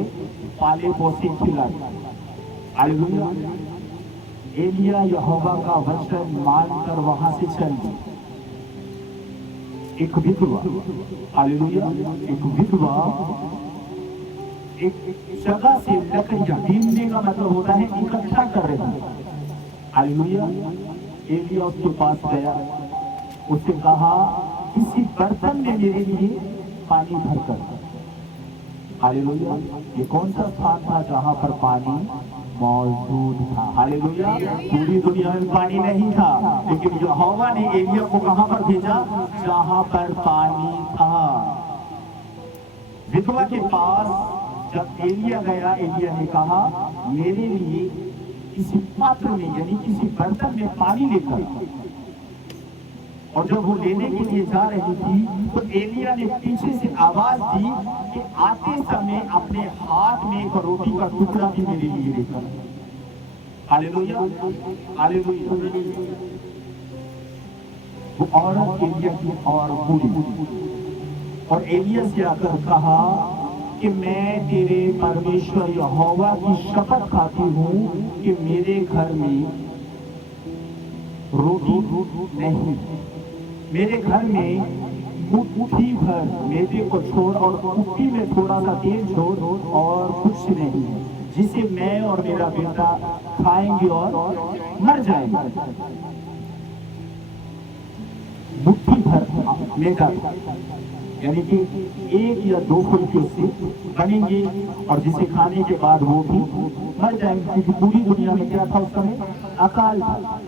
पाले पोसे खिलाए। हालेलुया। एलिया यहोवा का वचन मानकर वहां से चल गया। एक विधवा, हालेलुया, एक विधवा एक जगह से लकड़ियां, बीनने का मतलब होता है इकट्ठा कर रही है। हालेलुया। एलिया उसके पास गया, उससे कहा किसी बर्तन में मेरे लिए पानी भरकर। हालेलुया। ये कौन सा स्थान था जहां पर पानी मौजूद था? हालेलुया। पूरी दुनिया में पानी नहीं था, लेकिन यहोवा ने एलिया को कहां पर भेजा? जहां पर पानी था। विधवा के पास जब एलिया गया, एलिया ने कहा मेरे लिए किसी पात्र में यानी किसी बर्तन में पानी लेकर। और जब वो लेने के लिए जा रही थी तो एलिया ने पीछे से आवाज दी कि आते समय अपने हाथ में एक रोटी का टुकड़ा भी मेरे लिए लेकर। Hallelujah, hallelujah. वो औरत एलिया की और बोली और एलिया से आकर कहा कि मैं तेरे परमेश्वर यहोवा की शपथ खाती हूं कि मेरे घर में रोटी नहीं, मेरे घर में मुट्ठी भर मैदे को छोड़ और कुप्पी में थोड़ा सा तेल छोड़ और कुछ नहीं, जिसे मैं और मेरा बेटा खाएंगे और मर जाएंगे। मुट्ठी भर मैदा यानी कि 1 या 2 फुल्के उससे बनेंगे और जिसे खाने के बाद वो भी मर जाएंगे, क्योंकि पूरी दुनिया में क्या था उस समय? अकाल था।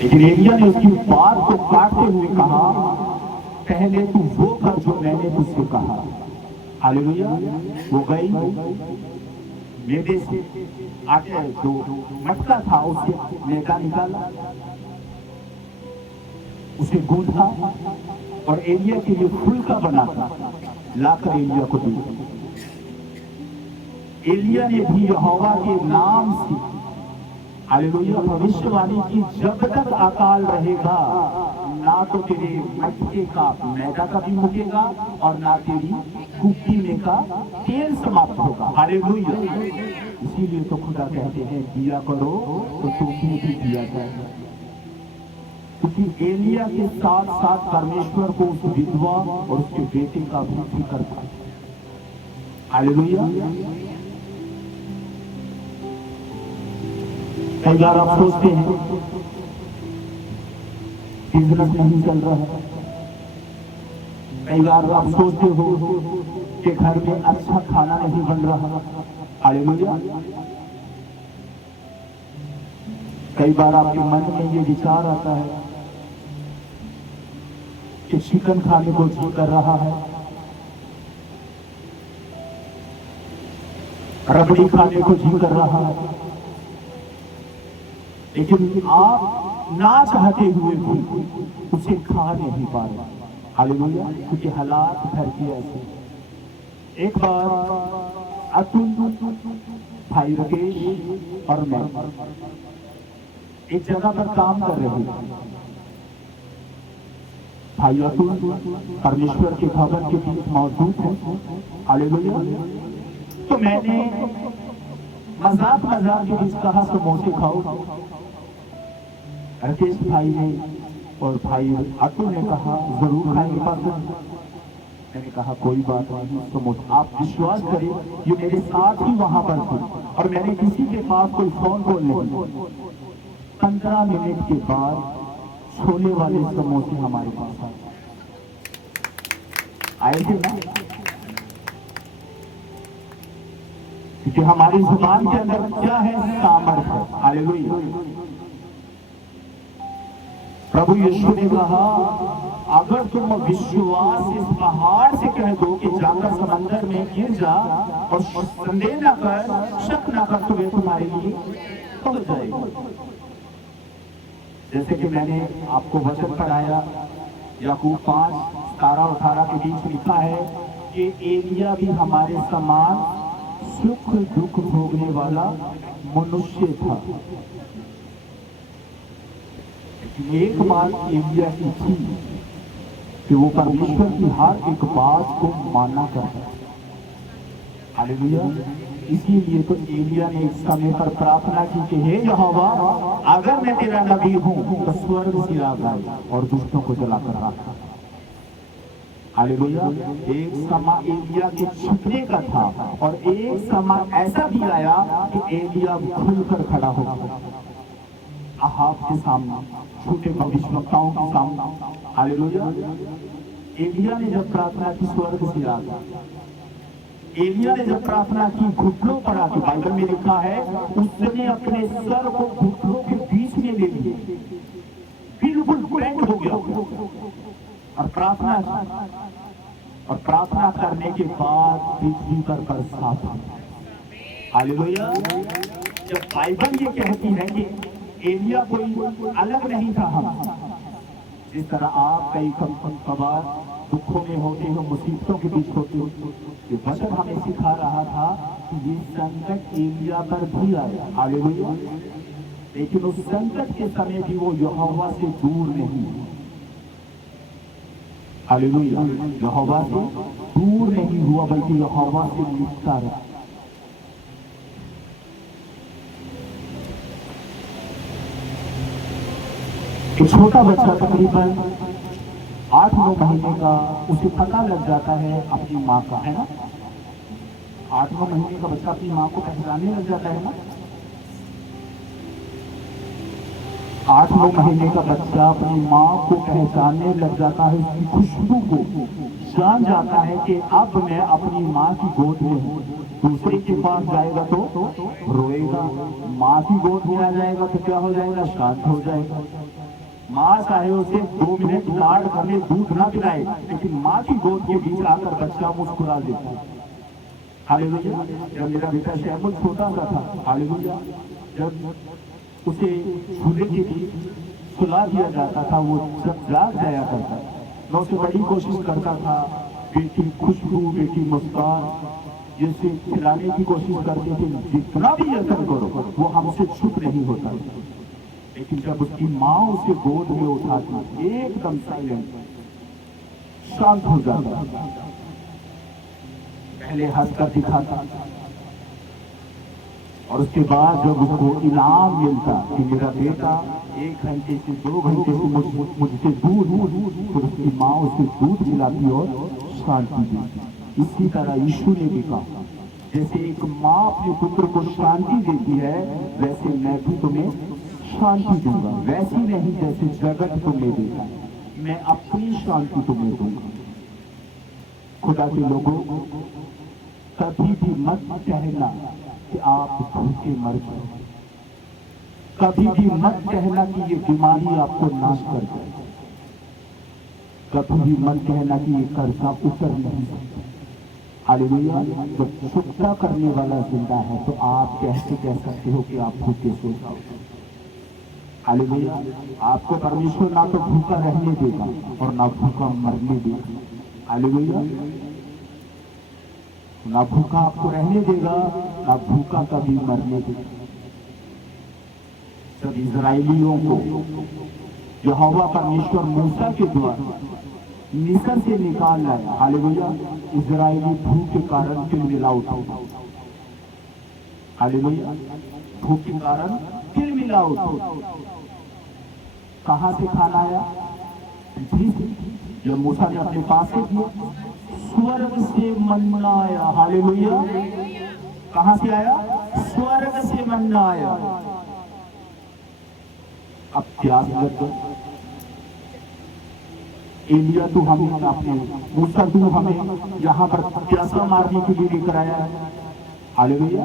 लेकिन एलिया ने उसकी बात को काटते हुए कहा पहले तू वो कर जो मैंने तुझसे कहा। हालेलुया। वो गई, मैदे से आटे जो मटका था उससे मैदा निकाला, उसे गूंथा और एलिया के लिए फुल्का बनाता लाकर एलिया को दिया। एलिया ने भी यहोवा के नाम से हालेलुया भविष्यवाणी की जब तक अकाल रहेगा ना तो तेरे मटके का मैदा कभी मुकेगा और ना तेरी कुप्पी में का तेल समाप्त होगा। हालेलुया। इसीलिए तो खुदा कहते हैं दिया करो तो तुम्हें भी दिया जाएगा, क्योंकि एलिया के साथ साथ परमेश्वर को उस विधवा और उसके बेटे का भी फिक्र था। हालेलुया। कई बार आप सोचते हैं बिजनेस नहीं चल रहा है, कई बार आप सोचते हो कि घर में अच्छा खाना नहीं बन रहा। हालेलुया। कई बार आपके मन में ये विचार आता है कि चिकन खाने को जी कर रहा है, रबड़ी खाने को जी कर रहा है, लेकिन आप ना चाहते हुए भी उसे खा नहीं पा रहे। हालेलुया। क्योंकि हालात घर के ऐसे। एक बार अतुल, भाई राकेश और मैं एक जगह पर काम कर रहे थे। भाई अतुल परमेश्वर के भवन के बीच मौजूद है। हालेलुया। तो मैंने मजाक के बीच कहा समोसे खाओ। राकेश भाई ने और भाई अतुल ने कहा जरूर खाएंगे पापा। मैंने कहा कोई बात नहीं, समोसा। आप विश्वास करें ये मेरे साथ ही वहां पर थे और मैंने किसी के पास कोई फोन कॉल नहीं। 15 मिनट के बाद छोले वाले समोसे हमारे पास आए थे ना, क्योंकि हमारी जुबान के अंदर क्या है? सामर्थ्य। हालेलुया। प्रभु यीशु ने कहा अगर तुम विश्वास इस पहाड़ से कह दो कि जाकर समंदर में गिर जा और संदेह न कर, शक न कर, तो वे तुम्हारे लिए हो जाएगा। जैसे कि मैंने आपको वचन पढ़ाया याकूब 5:17-18 के बीच लिखा है कि एलिया भी हमारे समान सुख दुख भोगने वाला मनुष्य था। एक बात एलिया की थी कि वो परमेश्वर की हर एक बात को माना करता। हालेलुया। इसीलिए तो एलिया ने एक समय पर प्रार्थना की कि हे यहोवा, अगर मैं तेरा नबी हूं तो स्वर्ग से आग आए और दुष्टों को जलाकर रखा। हालेलुया। एक समय एलिया के छुपने का था और एक समय ऐसा भी आया कि एलिया खुलकर खड़ा हो अहाब के सामने, झूठे भविष्यवक्ताओं के सामने। हालेलुया। एलिया ने जब प्रार्थना की स्वर्ग से आग, एलिया ने जब प्रार्थना की घुटनों पर आके, बाइबल में लिखा है उसने अपने सर को घुटनों के बीच में ले लिया, बिल्कुल बेंड हो गया और प्रार्थना करने के बाद पृथ्वी पर बरसात हुई। हालेलुया। जब बाइबल ये कहती है कि एलिया कोई अलग नहीं था हम, जिस तरह आप कई कबार दुखों में होते हो, मुसीबतों के बीच होते हो, ये वचन हमें सिखा रहा था कि ये संकट एलिया पर भी आया। हालेलुया। लेकिन उस संकट के समय भी वो यहोवा से दूर नहीं। हालेलुया। यहोवा से दूर नहीं हुआ बल्कि यहोवा से लिपटा रहा। एक छोटा बच्चा तकरीबन 8-9 महीने का, उसे पता लग जाता है अपनी माँ का, है ना। 8-9 महीने का बच्चा अपनी माँ को पहचानने लग जाता है ना। 8-9 महीने का बच्चा अपनी माँ को पहचानने लग जाता है, उसकी खुशबू को जान जाता है कि अब मैं अपनी माँ की गोद में हूँ। दूसरे के पास जाएगा तो रोएगा, माँ की गोद में आ जाएगा तो क्या हो जाएगा, शांत हो जाएगा। माँ चाहे उसे 2 मिनट लाड करने, दूध ना पिलाए, लेकिन माँ की गोद के बीच आकर बच्चा मुस्कुरा देता है। हालेलुया। जब मेरा बेटा शैमुल छोटा सा था, हालेलुया, जब उसे झूले के बीच सुला दिया जाता था, वो जब जाग जाया करता, मैं उसे बड़ी कोशिश करता था, बेटी खुशबू, बेटी मुस्कान, जिसे खिलाने की कोशिश करते थे, जितना भी यत्न करो वो हमसे चुप नहीं होता। लेकिन जब उसकी माँ उसे गोद में उठाती, एकदम साइलेंट, शांत हो जाता। पहले हंसकर दिखाता और उसके बाद जब उसको इनाम मिलता कि मेरा बेटा 1 घंटे से 2 घंटे से मुझसे दूर, तो उसकी माँ उसे दूध पिलाती और शांति देती। इसी तरह यीशु ने भी कहा, जैसे एक माँ अपने पुत्र को शांति देती है, वैसे मैं भी तुम्हें शांति दूंगा। वैसी नहीं जैसे जगत तुम्हें देगा, मैं अपनी शांति तुम्हें दूंगा। खुदा के लोगों, कभी भी मत कहना कि आप भूखे मर जाओ, कभी भी मत कहना कि ये बीमारी आपको नाश कर जाए, कभी भी मत कहना कि ये कर्जा उतर नहीं सकता। हालेलुया। जब चुकता करने वाला जिंदा है तो आप कैसे कह सकते हो कि आप भूखे सो जाओ। हालेलुया। आपको परमेश्वर ना तो भूखा रहने देगा और ना भूखा मरने देगा। हालेलुया। ना भूखा आपको रहने देगा, ना भूखा कभी मरने देगा। सब इजराइलियों को यहोवा परमेश्वर मूसा के द्वारा मिस्र से निकाल लाया। हालेलुया। इजराइली भूख के कारण किलमिला उठा। हालेलुया। भूख के कारण किलमिला उठा। कहां से खाना आया? जब मूसा ने अपने पास से किया, स्वर्ग से मन्ना आया। हालेलुया। कहां से आया? स्वर्ग से मन्ना आया। अब प्यास लग गई। एलिया तू हमें आपने, मूसा तू हमें यहाँ पर प्यासा मारने के लिए लेकर आया है। हालेलुया।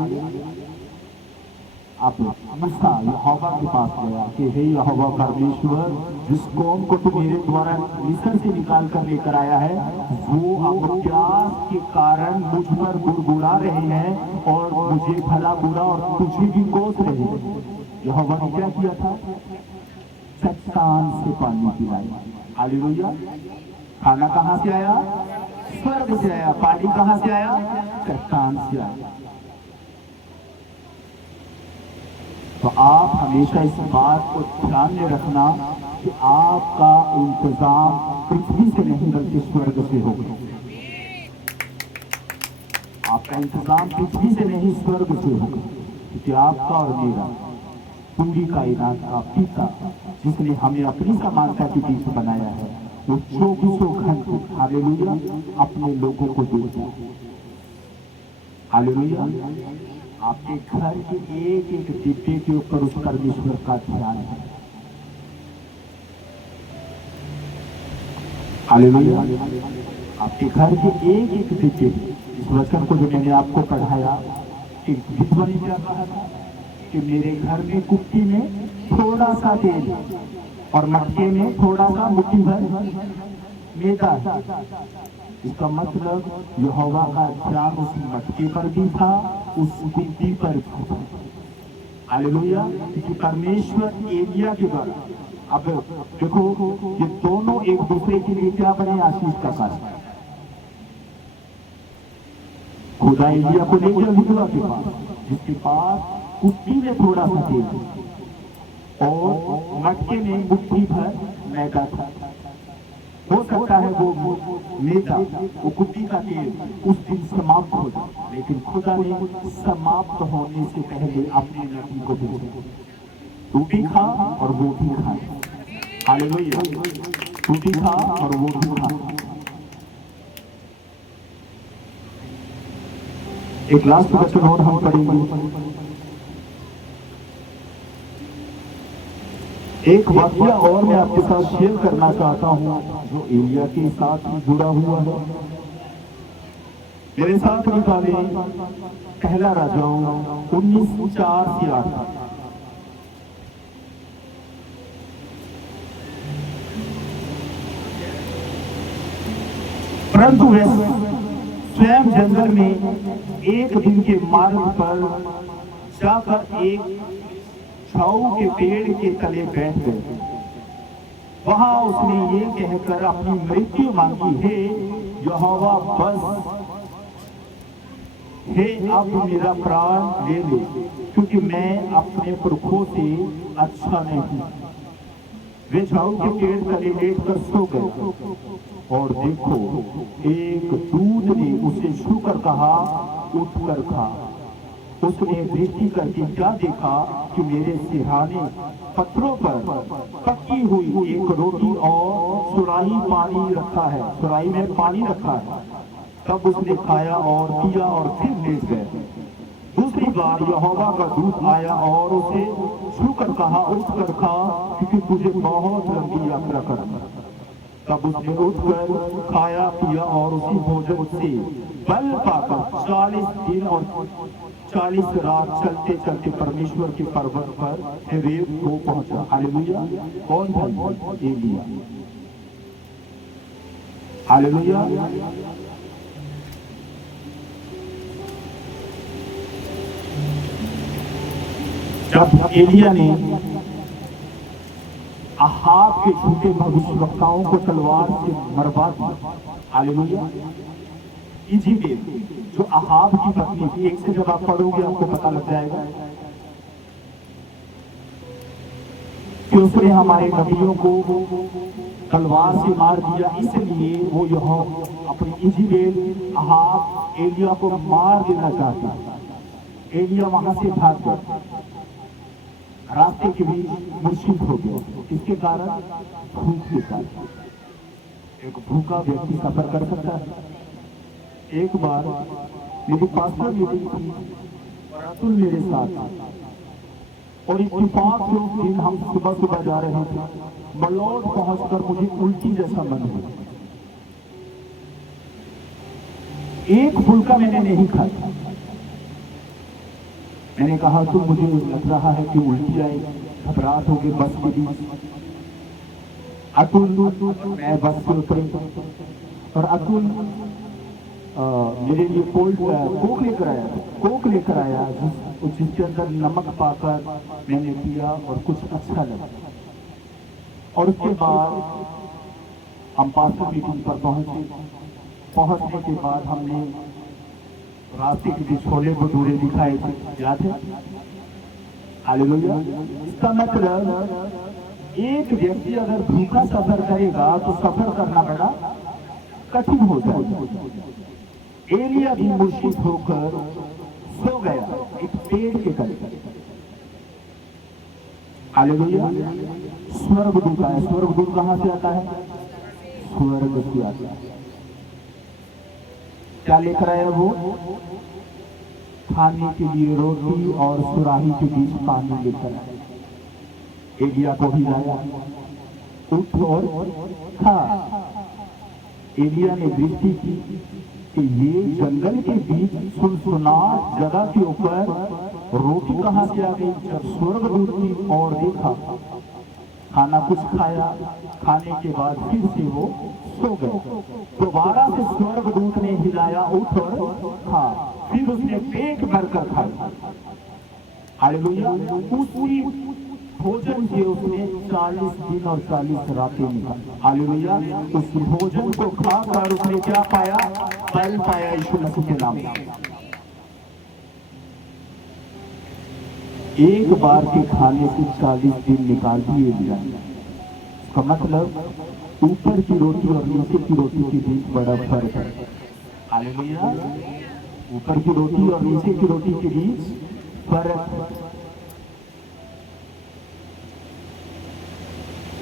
आप मूसा यहोवा के पास गया कि हे यहोवा परमेश्वर, जिस कौम को तू मेरे द्वारा मिस्र से निकाल कर लेकर आया है, वो अब प्यास के कारण मुझ पर गुड़गुड़ा रहे हैं और मुझे भला बुरा और तुझे भी कोस रहे हैं। यहोवा ने क्या किया था? चट्टान से पानी पिलाया। हालेलुया। खाना कहां से आया? स्वर्ग से आया। पानी कहां से आया? चट्टान से आया। तो आप हमेशा इस बात को ध्यान में रखना कि आपका इंतजाम पृथ्वी से नहीं बल्कि स्वर्ग से होगा। आप आपका इंतजाम पृथ्वी से नहीं स्वर्ग से होगा, क्योंकि आपका और मेरा पूरी कायनात का पिता जिसने हमें अपनी समानता के बीच बनाया है, वो 24 घंटे हालेलुया अपने लोगों को देता है। हालेलुया। आपके घर के एक एक डिब्बे के ऊपर उस परमेश्वर का ध्यान है। हालेलुया। आपके घर के एक एक डिब्बे, इस वचन को जो मैंने आपको पढ़ाया कि विधवा ने क्या कहा था कि मेरे घर में कुप्पी में थोड़ा सा तेल और मटके में थोड़ा सा मुट्ठी भर मैदा। इसका मतलब यहोवा का ध्यान उस मटके पर भी था, उस कुप्पी पर भी था। हालेलुया। क्योंकि परमेश्वर एलिया के द्वारा, अब देखो ये दोनों एक दूसरे के लिए क्या बने, आशीष का कारण। खुदा एलिया को ले गया विधवा के पास, जिसके पास कुप्पी में थोड़ा सा तेल और मटके में मुट्ठी भर मैदा था। हो सकता है वो मैदा, वो कुप्पी का तेल उस दिन समाप्त हो जाए, लेकिन खुदा ने समाप्त होने से पहले अपने नबी को भेजा। तू भी खा और वो भी खा। हालेलुया। तू भी खा और वो भी खा। एक लास्ट वचन और हम पढ़ेंगे। एक वाकया और मैं आपके साथ शेयर करना चाहता हूं जो एलिया के साथ जुड़ा हुआ है। मेरे साथ निकाले पहला राजाओं 19:4 से 8। परंतु वे स्वयं जंगल में एक दिन के मार्ग पर जाकर एक छाऊ के पेड़ के तले बैठ गए। वहां उसने ये कहकर अपनी मृत्यु मांगी, हे यहोवा बस, हे अब मेरा प्राण ले ले, क्योंकि मैं अपने पुरखों से अच्छा नहीं हूं। वे छाऊ के पेड़ तले लेटकर सो गए और देखो एक दूत ने उसे छूकर कहा, उठकर खा। उसने दृष्टि करके क्या देखा कि मेरे सिरहाने पत्थरों पर पकी हुई एक रोटी और सुराही पानी रखा है, सुराही में पानी रखा है। तब उसने खाया और पिया और फिर लेट गए। दूसरी बार यहोवा का दूत आया और उसे छूकर कहा, उठकर खा, क्योंकि तुझे बहुत लंबी यात्रा करना। तब उसने उठकर खाया पिया और उसी भोजन से बल पाकर 40 दिन और 40 रात चलते चलते परमेश्वर के पर्वत पर हेरेब को पहुंचा। हालेलुया। कौन था? एलिया। हालेलुया। जब एलिया ने अहाब के झूठे भविष्यवक्ताओं को तलवार से मरवा दिया। हालेलुया। इजेबेल जो अहाब की पत्नी थी, एक से जब आप पढ़ोगे आपको पता लग जाएगा कि उसने हमारे नबियों को तलवार से मार दिया। इसलिए वो यह अपनी इजेबेल अहाब एलिया को मार देना चाहता। एलिया वहां से भाग गया, रास्ते के बीच मूर्छित हो गया। इसके कारण भूख के कारण। एक भूखा व्यक्ति सफर कर सकता है। एक बार मेरी पास्टर मीटिंग थी और अतुल मेरे साथ, और इत्तेफाक से उस दिन हम सुबह सुबह जा रहे थे। बलौट पहुंचकर मुझे उल्टी जैसा मन हुआ। एक फुल्का मैंने नहीं खाया। मैंने कहा तो मुझे लग रहा है कि उल्टी आई, घबराहट हो गई बस के बीच। अतुल, मैं बस से उतरी और अतुल मेरे लिए कोक लेकर आया जिसके अंदर नमक पाकर मैंने पिया और कुछ अच्छा लगा। और उसके बाद हम पास्टर मीटिंग पर पहुंचने के बाद हमने रास्ते के बीच छोले भटूरे दिखाए थे, याद है? हालेलुया। इसका मतलब एक व्यक्ति अगर भूखा सफर करेगा तो सफर करना बड़ा कठिन हो जाएगा। एलिया भी मूर्छित होकर सो गया एक पेड़ के तले। हालेलुया। स्वर्गदूत आया। स्वर्गदूत कहां से आता है? स्वर्ग से आता है। क्या लेकर आया वो? खाने के लिए रोटी और सुराही के बीच पानी लेकर आया। एलिया को भी लाया, उठ और खा। एलिया ने दृष्टि की कि ये जंगल के बीच सुनसुनाट जगह के ऊपर रोटी कहां से आ गई। जब स्वर्गदूत की ओर देखा, खाना कुछ खाया, खाने के बाद फिर से वो सो गए। दोबारा से स्वर्गदूत ने हिलाया, उठ और खा। फिर उसने पेट भर कर खाया। हालेलुया। उसी भोजन से उसने 40 दिन और 40 रातें निकाली। हालेलुया। उस भोजन को खाकर उसने क्या पाया? बल पाया यीशु मसीह के नाम में। एक बार के खाने से 40 दिन निकाल दिए दिया। इसका मतलब ऊपर की रोटी और नीचे की रोटी के बीच बड़ा फर्क है। हालेलुया। ऊपर की रोटी और नीचे की रोटी के बीच फर्क है।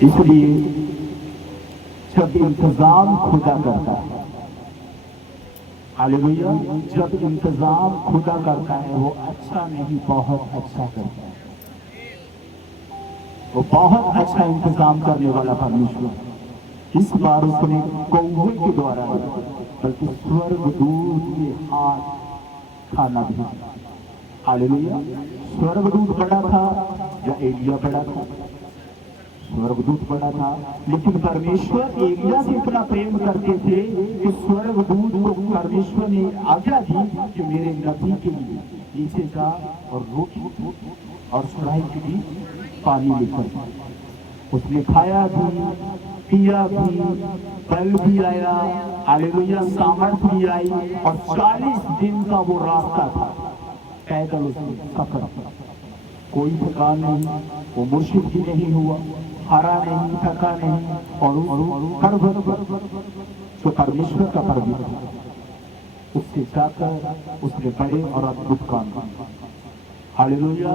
इसलिए जब इंतजाम खुदा करता है, हालेलुया, जब इंतजाम खुदा करता है वो अच्छा नहीं बहुत अच्छा करता है। वो बहुत अच्छा इंतजाम करने वाला परमेश्वर। इस बार उसने कौवे के द्वारा बल्कि स्वर्गदूत के हाथ खाना भेजा। हालेलुया। स्वर्गदूत बड़ा था या एलिया बड़ा था? स्वर्गदूत बड़ा था, लेकिन परमेश्वर एलिया से इतना प्रेम करते थे कि स्वर्गदूत को परमेश्वर ने आज्ञा दी कि मेरे नबी के लिए नीचे जा और रोटी और सुराही के बीच पानी लेकर। उसने खाया भी, पिया भी, बल भी आया। हालेलुया। सामर्थ भी आई और 40 दिन का वो रास्ता था, पैदल उसने सफर। कोई थकान नहीं, वो मुर्शिद भी नहीं हुआ, हरा नहीं, थका नहीं। और पर्वत जो परमेश्वर का पर्वत था, उससे जाकर उसने बड़े और अद्भुत काम किए। हालेलुया।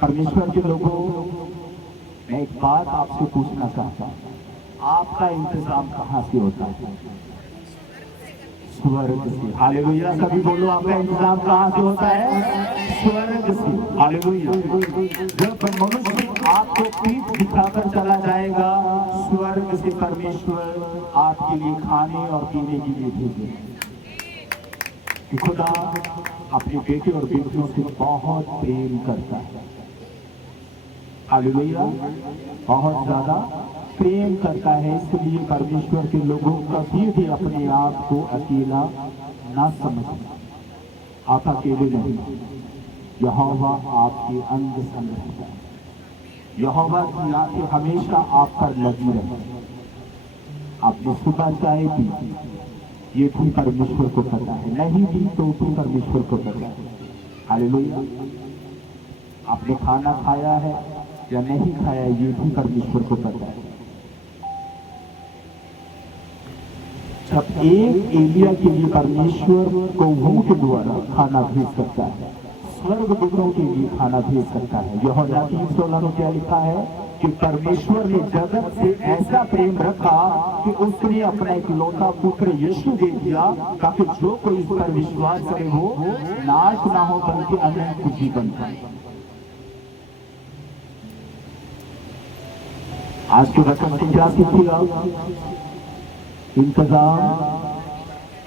परमेश्वर के लोगों, मैं एक बात आपसे पूछना चाहता हूँ, आपका इंतजाम कहाँ से होता है? स्वर्ग से। हालेलुया। सभी बोलो, आपका इंतजाम कहाँ से होता है? स्वर्ग से। हालेलुया। जब मनुष्य आपको पीठ दिखाकर चला जाएगा, स्वर्ग से परमेश्वर आपके लिए खाने और पीने के लिए भेजेगा। खुदा अपने बेटे और बेटियों से बहुत प्रेम करता है। हालेलुया। बहुत ज्यादा प्रेम करता है। इसलिए परमेश्वर के लोगों कभी भी अपने आप को अकेला ना समझें। आप अकेले नहीं, यहोवा आपके अंग संग रहता है। यहोवा की आंखें हमेशा आप पर लगी रहती। आपने सुबह चाय पी, ये भी परमेश्वर को पता है, नहीं भी तो भी परमेश्वर को पता है। हालेलुया। आपने खाना खाया है या नहीं खाया, ये भी परमेश्वर को पता है। जब एक एलिया के लिए परमेश्वर कौवों के द्वारा खाना भेज सकता है, स्वर्गदूतों के लिए खाना भेज सकता है। यूहन्ना 3:16 में क्या लिखा है कि परमेश्वर ने जगत से ऐसा प्रेम रखा कि उसने अपना इकलौता पुत्र यीशु दे दिया, ताकि जो कोई इस पर विश्वास करे वो नाश ना हो बल्कि अनंत जीवन पाए। आज के वचन से क्या सीखिए आप? इंतजाम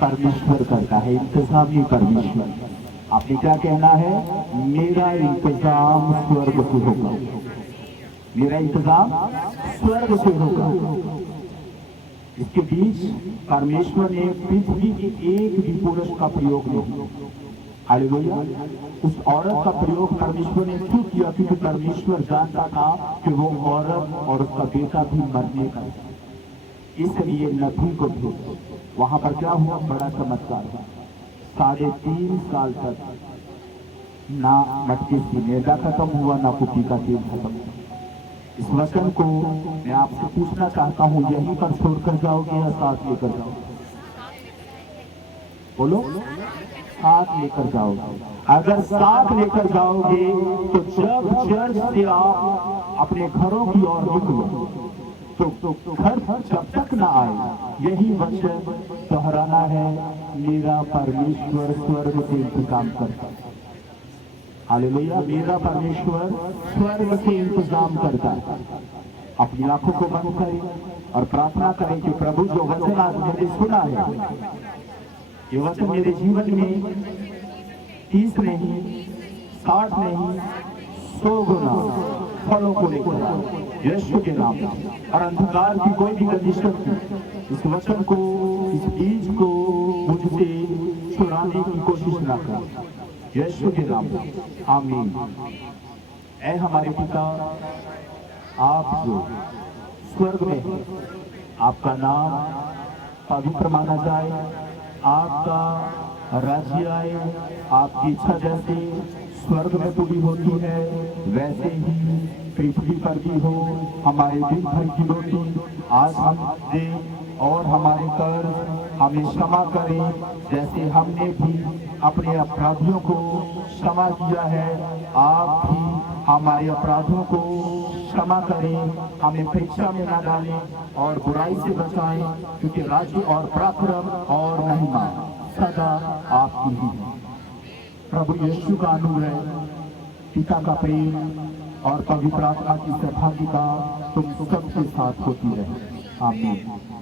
परमेश्वर करता है। इंतजाम ही परमेश्वर। आपने क्या कहना है? मेरा इंतजाम स्वर्ग से होगा। मेरा इंतजाम स्वर्ग से होगा। इसके बीच परमेश्वर ने पृथ्वी के एक भी पुरुष का प्रयोग नहीं। हालेलुया। उस औरत का प्रयोग परमेश्वर ने क्यों किया? क्योंकि परमेश्वर जानता था कि वो औरत और उसका बेटा भी मरने का, इसलिए नबी को भेजा। वहां पर क्या हुआ? बड़ा चमत्कार हुआ। 3.5 साल तक ना मटके की मैदा खत्म हुआ, ना कुटी का तेल खत्म हुआ। इस वचन को मैं आपसे पूछना चाहता हूँ, यहीं पर छोड़कर जाओगे या साथ लेकर जाओगे? बोलो, साथ लेकर जाओगे। अगर साथ लेकर जाओगे तो जब चर्च से आप अपने घरों की ओर निकलो तो घर जब तक ना आए यही वचन दोहराना है, मेरा परमेश्वर स्वर्ग से इंतजाम करता है। हालेलुया, मेरा परमेश्वर स्वर्ग से इंतजाम करता है। अपनी आंखों को बंद करें और प्रार्थना करें कि प्रभु जो वचन आज मैंने सुना है, ये वचन मेरे जीवन में 30 नहीं, 60 नहीं, 100 गुना फलों को लेकर आए यीशु के नाम। और अंधकार की कोई भी शक्ति इस वचन को, इस बीज को मुझसे चुराने की कोशिश ना करे यीशु के नाम। आमीन। ऐ हमारे पिता, आप जो स्वर्ग में हैं, आपका नाम पवित्र माना जाए, आपका राज्य आए, आपकी इच्छा जैसे स्वर्ग में पूरी होती है वैसे ही पृथ्वी पर भी हो। हमारे दिन भर की रोटी आज हम दें और हमारे कर्ज हमें क्षमा करें जैसे हमने भी अपने अपराधियों को क्षमा किया है। आप भी हमारे अपराधों को क्षमा करें, हमें परीक्षा में न डालें और बुराई से बचाएं, क्योंकि राज्य और पराक्रम और महिमा सदा आपकी ही है। प्रभु यीशु का अनुग्रह, पिता का प्रेम और पवित्र आत्मा की सहभागिता तुम सबके साथ होती रहे। आमीन।